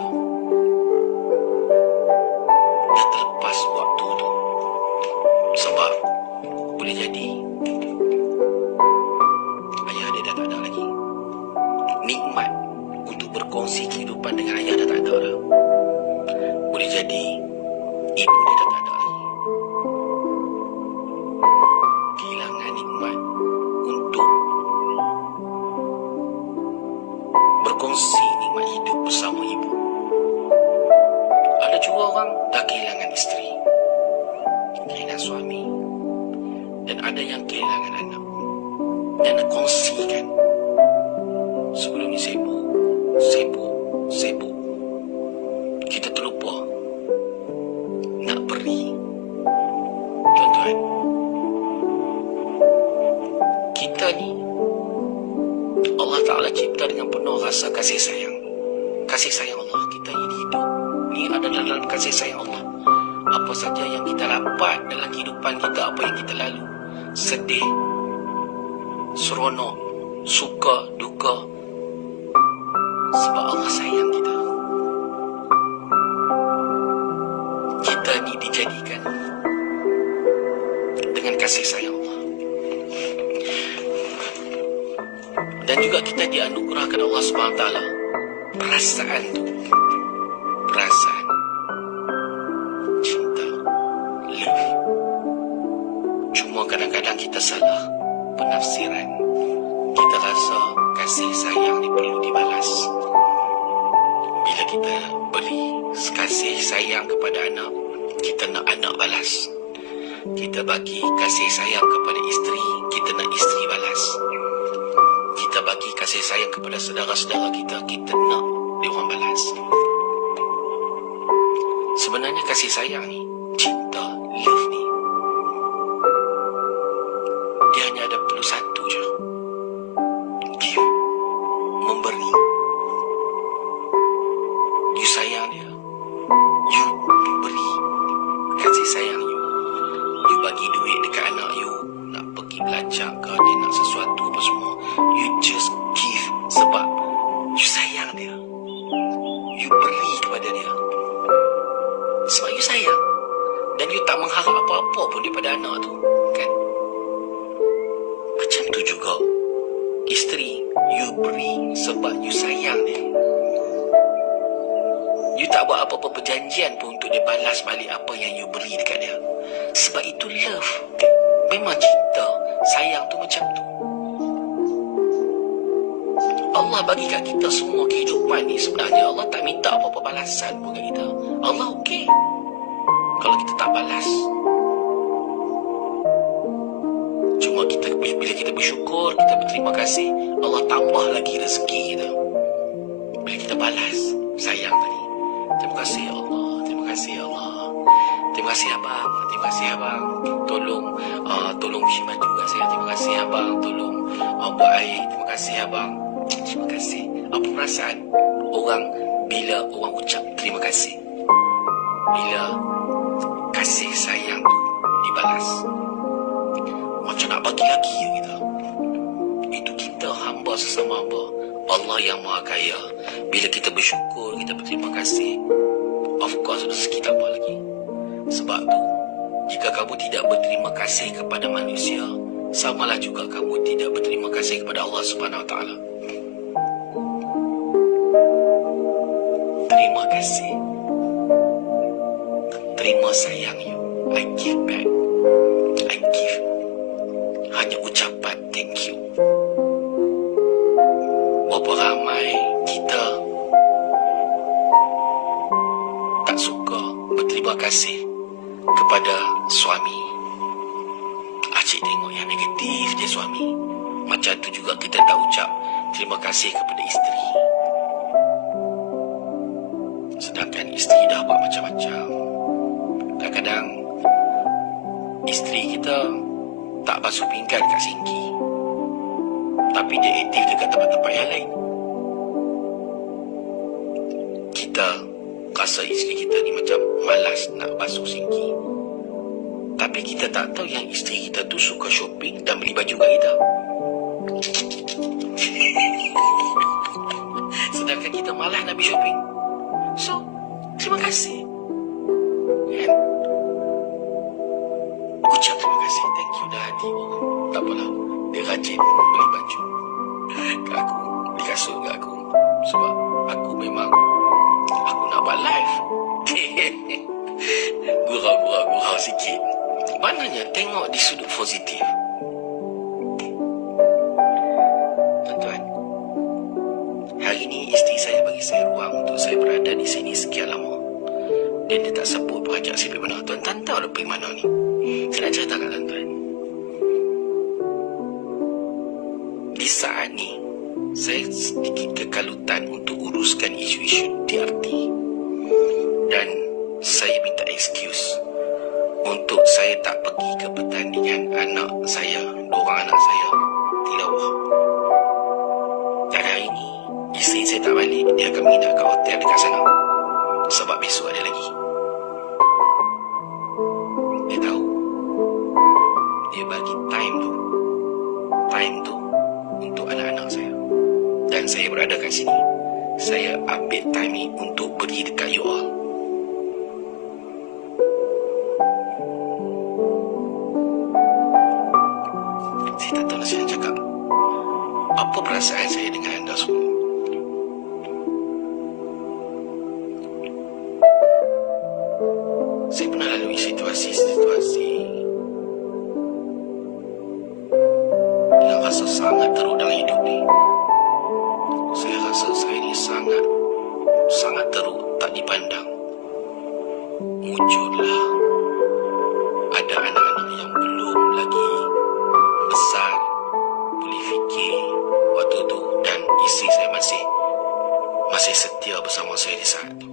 yang terlepas waktu tu. Sebab boleh jadi ayah dia dah tak ada lagi. Nikmat untuk berkongsi kehidupan dengan ayah dah tak ada dah. Boleh jadi ibu dia dah tak ada lagi. Kehilangan nikmat untuk berkongsi nikmat hidup bersama ibu. Ada juga orang dah kehilangan isteri, kehilangan suami, dan ada yang kehilangan anak. Dan nak kongsikan. Sebelum ni sibuk. Kita terlupa nak beri. Tuan-tuan, kita ni Allah Ta'ala cipta dengan penuh rasa kasih sayang. Kasih sayang Allah. Kita ini hidup ni adalah dalam kasih sayang Allah. Apa saja yang kita dapat dalam kehidupan kita, apa yang kita lalu, sedih, seronok, suka, duka, sebab Allah sayang kita. Kita ni dijadikan dengan kasih sayang Allah. Dan juga kita dianugerahkan Allah SWT perasaan tu. Perasaan cinta, love. Cuma kadang-kadang kita salah penafsiran. Kita rasa kasih sayang ni perlu dibalas. Bila kita beri kasih sayang kepada anak, kita nak anak balas. Kita bagi kasih sayang kepada isteri, kita nak isteri balas. Kita bagi kasih sayang kepada saudara-saudara kita, kita nak dia orang balas. Sebenarnya kasih sayang ni, cinta, love ni, dia hanya ada perlu satu je. Give. Memberi. You sayang dia, you beri kasih sayang you. You bagi duit dekat anak you, nak pergi belajar ke, dia nak sesuatu apa semua, you just give. Sebab you sayang dia. You beri kepada dia sebab you sayang. Dan you tak mengharap apa-apa pun daripada anak tu, kan? Macam tu juga isteri, you beri sebab you sayang dia. You tak buat apa-apa perjanjian pun untuk dia balas balik apa yang you beri dekat dia. Sebab itu love. Memang cinta, sayang tu macam tu. Allah bagi kat kita semua kehidupan ni, sebenarnya Allah tak minta apa-apa balasan pun kat kita. Allah okey kalau kita tak balas. Cuma bila kita bersyukur, kita berterima kasih, Allah tambah lagi rezeki kita. Bila kita balas sayang tadi, terima kasih ya Allah, terima kasih ya Allah, terima kasih abang, terima kasih abang, tolong khidmat juga saya, terima kasih abang, tolong buat air, terima kasih abang, terima kasih. Apa perasaan orang bila orang ucap terima kasih, bila kasih sayang tu dibalas, macam nak bagi lagi ya kita. Itu kita hamba sesama hamba Allah yang Maha Kaya. Bila kita bersyukur, kita berterima kasih, of course rezeki tambah lagi. Sebab tu, jika kamu tidak berterima kasih kepada manusia, samalah juga kamu tidak berterima kasih kepada Allah Subhanahu Wa Taala. Terima kasih. Terima sayang you. I give back. I give. Hanya ucapan thank you. Berapa ramai kita tak suka berterima kasih kepada suami. Asyik tengok yang negatif je suami. Macam tu juga kita tak ucap terima kasih kepada isteri. Sedangkan isteri dah buat macam-macam. Kadang-kadang isteri kita tak basuh pinggan kat sinki, tapi dia aktif dekat tempat-tempat yang lain. Kita rasa isteri kita ni macam malas nak basuh sinki, tapi kita tak tahu yang isteri kita tu suka shopping dan beli baju kat kita. Sedangkan kita malas nak pergi shopping. So, terima kasih. Kan? Ucap terima kasih. Thank you dah hati. Oh, tak apalah. Dia rajin beli baju kat aku, beli kasut kat aku. Sebab aku memang aku nak buat live. Gurau sikit. Maknanya tengok di sudut positif. Tuan-tuan, hari ini isteri saya bagi saya ruang untuk saya berada di sini sekian lama. Dan dia tak sebut berajak saya pergi mana. Tuan-tuan tahu dah pergi mana ni? Saya nak cerita kat tuan-tuan. Di saat ni, saya sedikit kekalutan untuk uruskan isu-isu DRT. Dan saya minta excuse untuk saya tak pergi ke pertandingan anak saya, dua anak saya, tilawah. Dan hari ini, isteri saya tak balik. Dia akan menginap kat hotel dekat sana. Sebab besok ada lagi. Dia tahu. Dia bagi time tu untuk anak-anak saya. Dan saya berada kat sini. Saya ambil time ni untuk beri dekat you all. Saya tak tahu nak saya cakap apa perasaan saya dengan anda semua. Saya pernah lalui situasi yang rasa sangat teruk dalam hidup ni. Saya rasa saya ni sangat teruk, tak dipandang. Muncullah ada anak-anak yang belum lagi besar, boleh fikir waktu tu, dan isteri saya masih setia bersama saya di saat tu.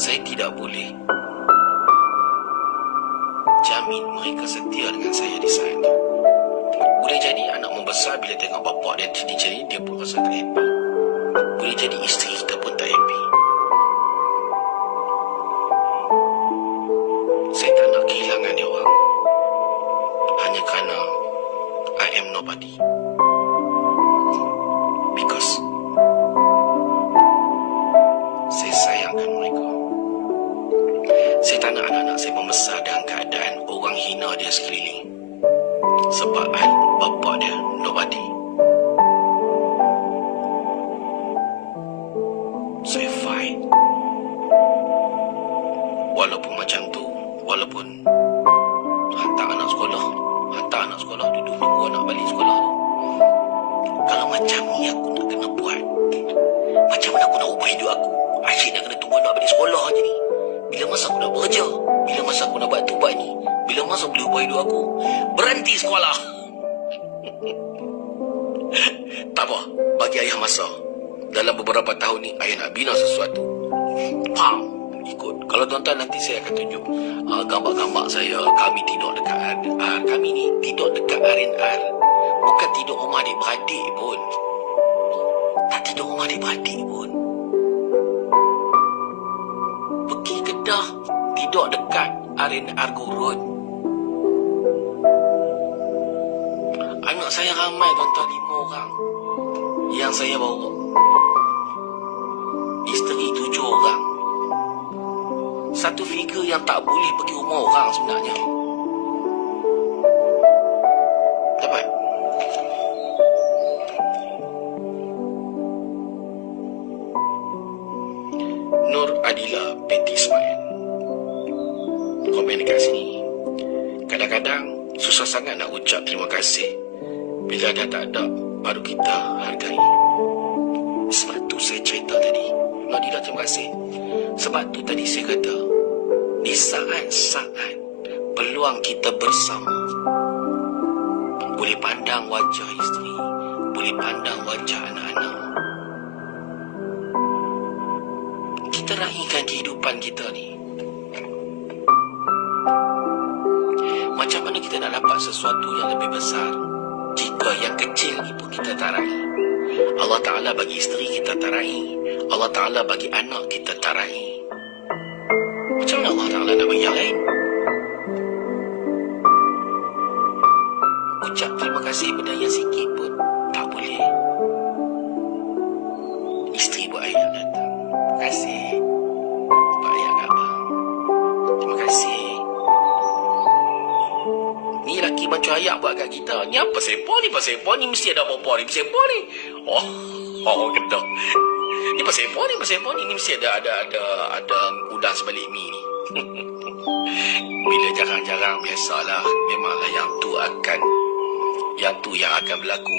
Saya tidak boleh jamin mereka setia dengan saya di saat itu. Boleh jadi anak membesar bila tengok bapak dia jadi dia pun rasa tak happy. Boleh jadi isteri kita pun tak happy. Saya tak nak kehilangan dia orang hanya kerana I am nobody. Because saya sayangkan mereka. Saya tak nak anak-anak saya membesar dalam keadaan orang hina dia sekeliling. Sebab bapa dia nobody. Saya fight. Walaupun macam tu, walaupun hantar anak sekolah, duduk tunggu anak balik sekolah tu. Kalau macam ni aku nak kena buat, macam mana aku nak ubah hidup aku? Asyik nak kena tunggu anak balik sekolah je ni. Bila masa aku nak bekerja? Bila masa aku nak buat tu buat ni? Bila masa boleh ubah hidup aku? Berhenti sekolah. Tak apa, bagi ayah masa. Dalam beberapa tahun ni, ayah nak bina sesuatu. Faham? Ikut. Kalau tuan-tuan nanti saya akan tunjuk gambar-gambar saya. Kami tidur dekat kami ni tidur dekat R&R. Bukan tidur rumah adik-beradik pun. Tak tidur rumah adik-beradik pun. Pergi Kedah, tidur dekat R&R Gurun. Anak saya ramai tuan-tuan, 5 orang. Yang saya bawa. Isteri 7 orang. Satu figure yang tak boleh pergi rumah orang sebenarnya. Dapat? Nur Adila binti Ismail. Komen dekat sini. Kadang-kadang susah sangat nak ucap terima kasih. Bila dah tak ada, baru kita hargai. Sebab tu saya cerita tadi. Nur Adila, terima kasih. Sebab tu tadi saya kata, di saat-saat peluang kita bersama, boleh pandang wajah isteri, boleh pandang wajah anak-anak, kita raikan kehidupan kita ni. Macam mana kita nak dapat sesuatu yang lebih besar jika yang kecil ni pun kita tak raih? Allah Ta'ala bagi isteri kita tak raih. Allah Ta'ala bagi anak kita tak raih. Macam mana Allah Ta'ala nak bagi yang lain? Ucap terima kasih benda yang sikit pun tak boleh. Isteri buat ayah datang. Terima kasih. Buat ayah khabar. Terima kasih. Ni laki macam ayah buat kat kita. Ni apa sepah ni? Pasepah ni mesti ada apa-apa ni. Pasepah ni. Oh, kedah. Ni pasepah ni. Pasepah ni. Ni mesti ada udang sebalik mi ni. Bila jarang-jarang, biasalah. Memanglah yang tu yang akan berlaku.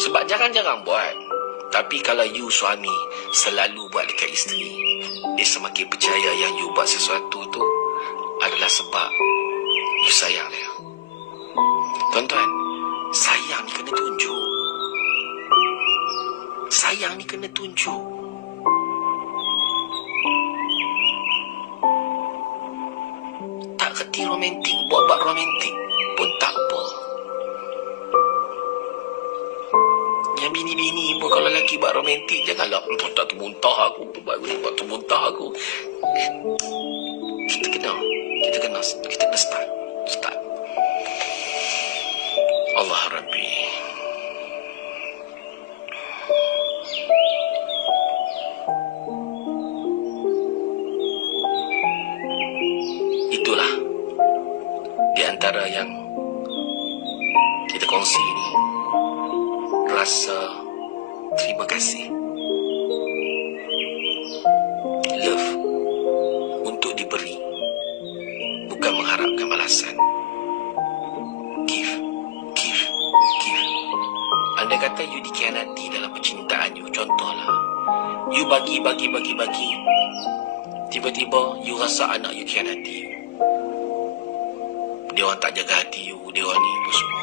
Sebab jarang-jarang buat. Tapi kalau you suami selalu buat dekat isteri, dia semakin percaya yang you buat sesuatu tu adalah sebab you sayang dia. Tuan-tuan, sayang ni kena tunjuk. Sayang ni kena tunjuk. Tak reti romantik, buat romantik pun tak apa. Yang bini-bini pun kalau lelaki buat romantik, janganlah tak termuntah aku, buat termuntah aku. Kita kena start. Allah Rabbi. Itulah di antara yang kita kongsi ni. Rasa terima kasih. Love untuk diberi, bukan mengharapkan balasan. Give. Anda kata you dikhianati dalam percintaan you. Contohlah, you bagi. Tiba-tiba you rasa anak you khianati. Dia orang tak jaga hati you, dia orang ni apa semua.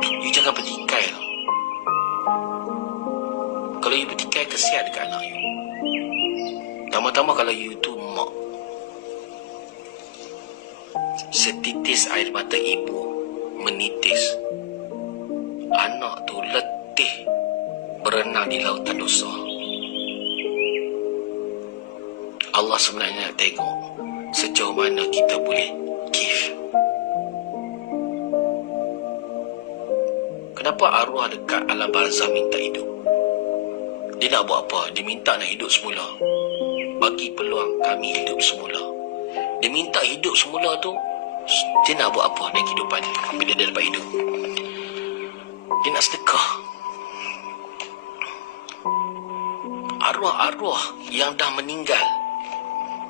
You jangan bertikai lah. Kalau you bertikai, kesian dekat anak you. Tama-tama kalau you tu mak. Setitis air mata ibu menitis, anak tu letih berenang di lautan dosa. Allah sebenarnya nak tengok sejauh mana kita boleh give. Kenapa arwah dekat alam barzah minta hidup? Dia nak buat apa? Dia minta nak hidup semula. Bagi peluang kami hidup semula. Dia minta hidup semula tu, dia nak buat apa dengan kehidupan dia bila dia dapat hidup? Dia nak sedekah. Arwah-arwah yang dah meninggal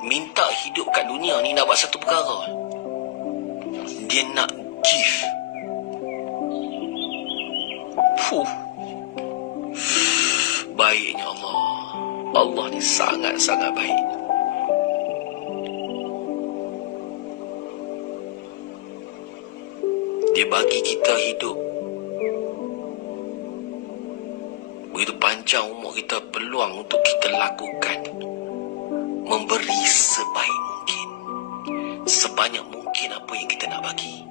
minta hidup kat dunia ni nak buat satu perkara. Dia nak give. Baiknya Allah. Allah ni sangat-sangat baik. Dia bagi kita hidup. Begitu panjang umur kita, peluang untuk kita lakukan, memberi sebaik mungkin, sebanyak mungkin apa yang kita nak bagi.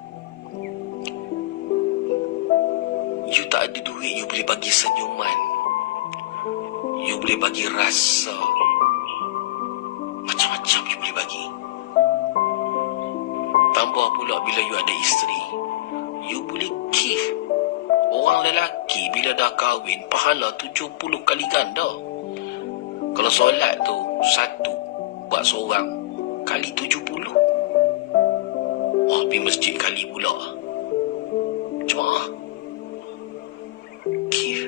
You tak ada duit, you boleh bagi senyuman, you boleh bagi rasa, macam-macam you boleh bagi. Tambah pula bila you ada isteri, you boleh give. Orang lelaki bila dah kahwin, pahala 70 kali ganda. Kalau solat tu satu buat seorang, kali 70. Wah, pergi masjid kali pula. Jemaah, give.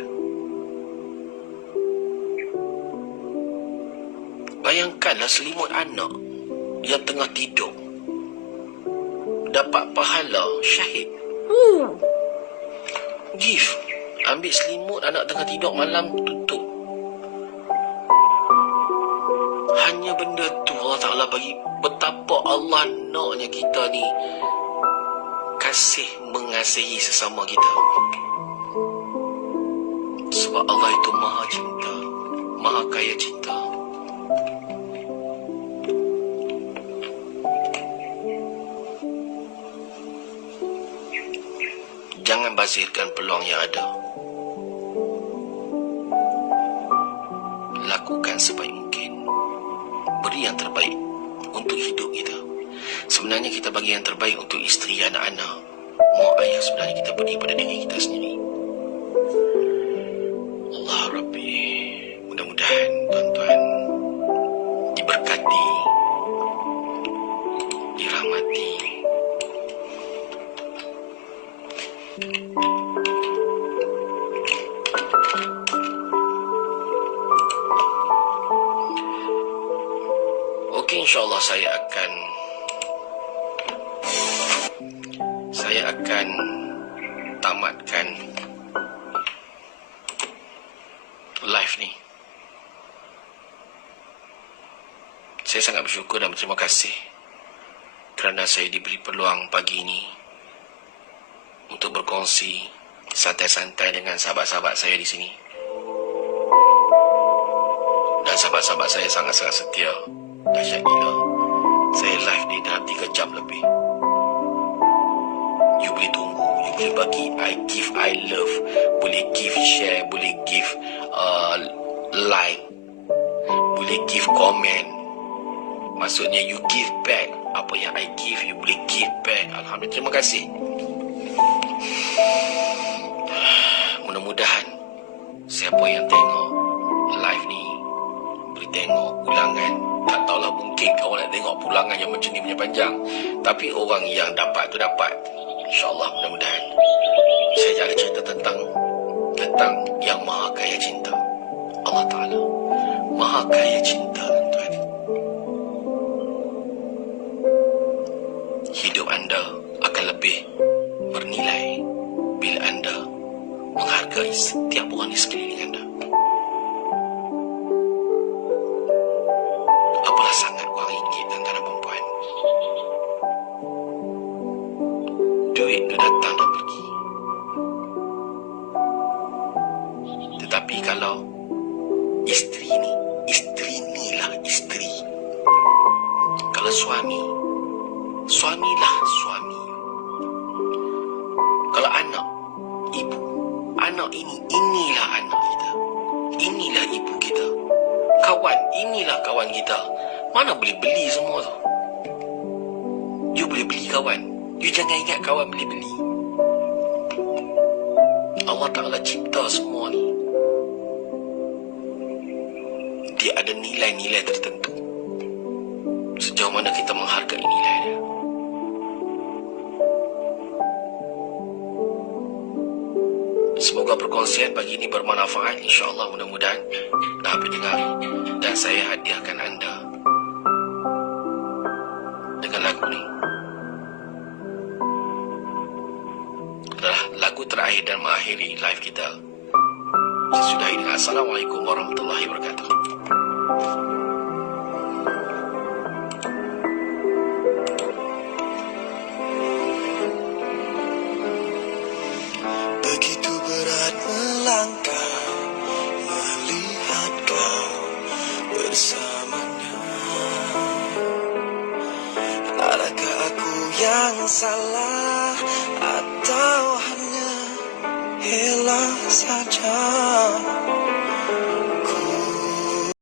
Bayangkanlah selimut anak yang tengah tidur dapat pahala syahid. Give. Ambil selimut anak tengah tidur malam, tutup. Hanya benda tu Allah Ta'ala bagi. Betapa Allah naknya kita ni kasih mengasihi sesama kita. Sebab Allah itu maha cinta, maha kaya cinta. Jangan bazirkan peluang yang ada. Lakukan sebaik mungkin. Beri yang terbaik untuk hidup kita. Sebenarnya kita bagi yang terbaik untuk isteri, anak-anak, mak ayah. Sebenarnya kita beri pada diri kita sendiri. Allah Rabbi, mudah-mudahan tuan-tuan diberkati, dirahmati. Okey, insyaAllah saya akan tamatkan live ni. Saya sangat bersyukur dan berterima kasih kerana saya diberi peluang pagi ini untuk berkongsi santai-santai dengan sahabat-sahabat saya di sini. Dan sahabat-sahabat saya sangat-sangat setia. Dahsyat gila. Saya live ni dalam 3 jam lebih. You boleh tunggu, you boleh bagi. I give, I love. Boleh give share, boleh give like, boleh give comment. Maksudnya you give back. Apa yang I give, you boleh give back. Alhamdulillah, terima kasih. Mudah-mudahan siapa yang tengok live ni boleh tengok ulangan. Tak tahulah, mungkin kawan nak tengok pulangan yang macam ni punya panjang. Tapi orang yang dapat tu dapat. InsyaAllah, mudah-mudahan. Saya ada cerita tentang yang maha kaya cinta. Allah Ta'ala maha kaya cinta, tuan-tuan. Hidup anda akan lebih bernilai bila anda menghargai setiap orang di sekeliling anda. Apalah sangat orang inggit tuan-tuan dan perempuan. Duit tu datang dan pergi. Tetapi kalau isteri inilah isteri. Kalau suamilah suami. Kalau anak, ibu. Anak inilah anak kita. Inilah ibu kita. Kawan, inilah kawan kita. Mana boleh beli semua tu? You boleh beli kawan. You jangan ingat kawan boleh beli. Allah Ta'ala cipta semua ni. Dia ada nilai-nilai tertentu. Sejauh mana kita menghargai nilai dia. Semoga perkongsian pagi ini bermanfaat. InsyaAllah, mudah-mudahan dah pendengar. Dan saya hadiahkan anda dengan lagu ni. Adalah lagu terakhir dan mengakhiri live kita. Saya sudahi dengan Assalamualaikum warahmatullahi wabarakatuh. yang salah atau hanya hilang saja?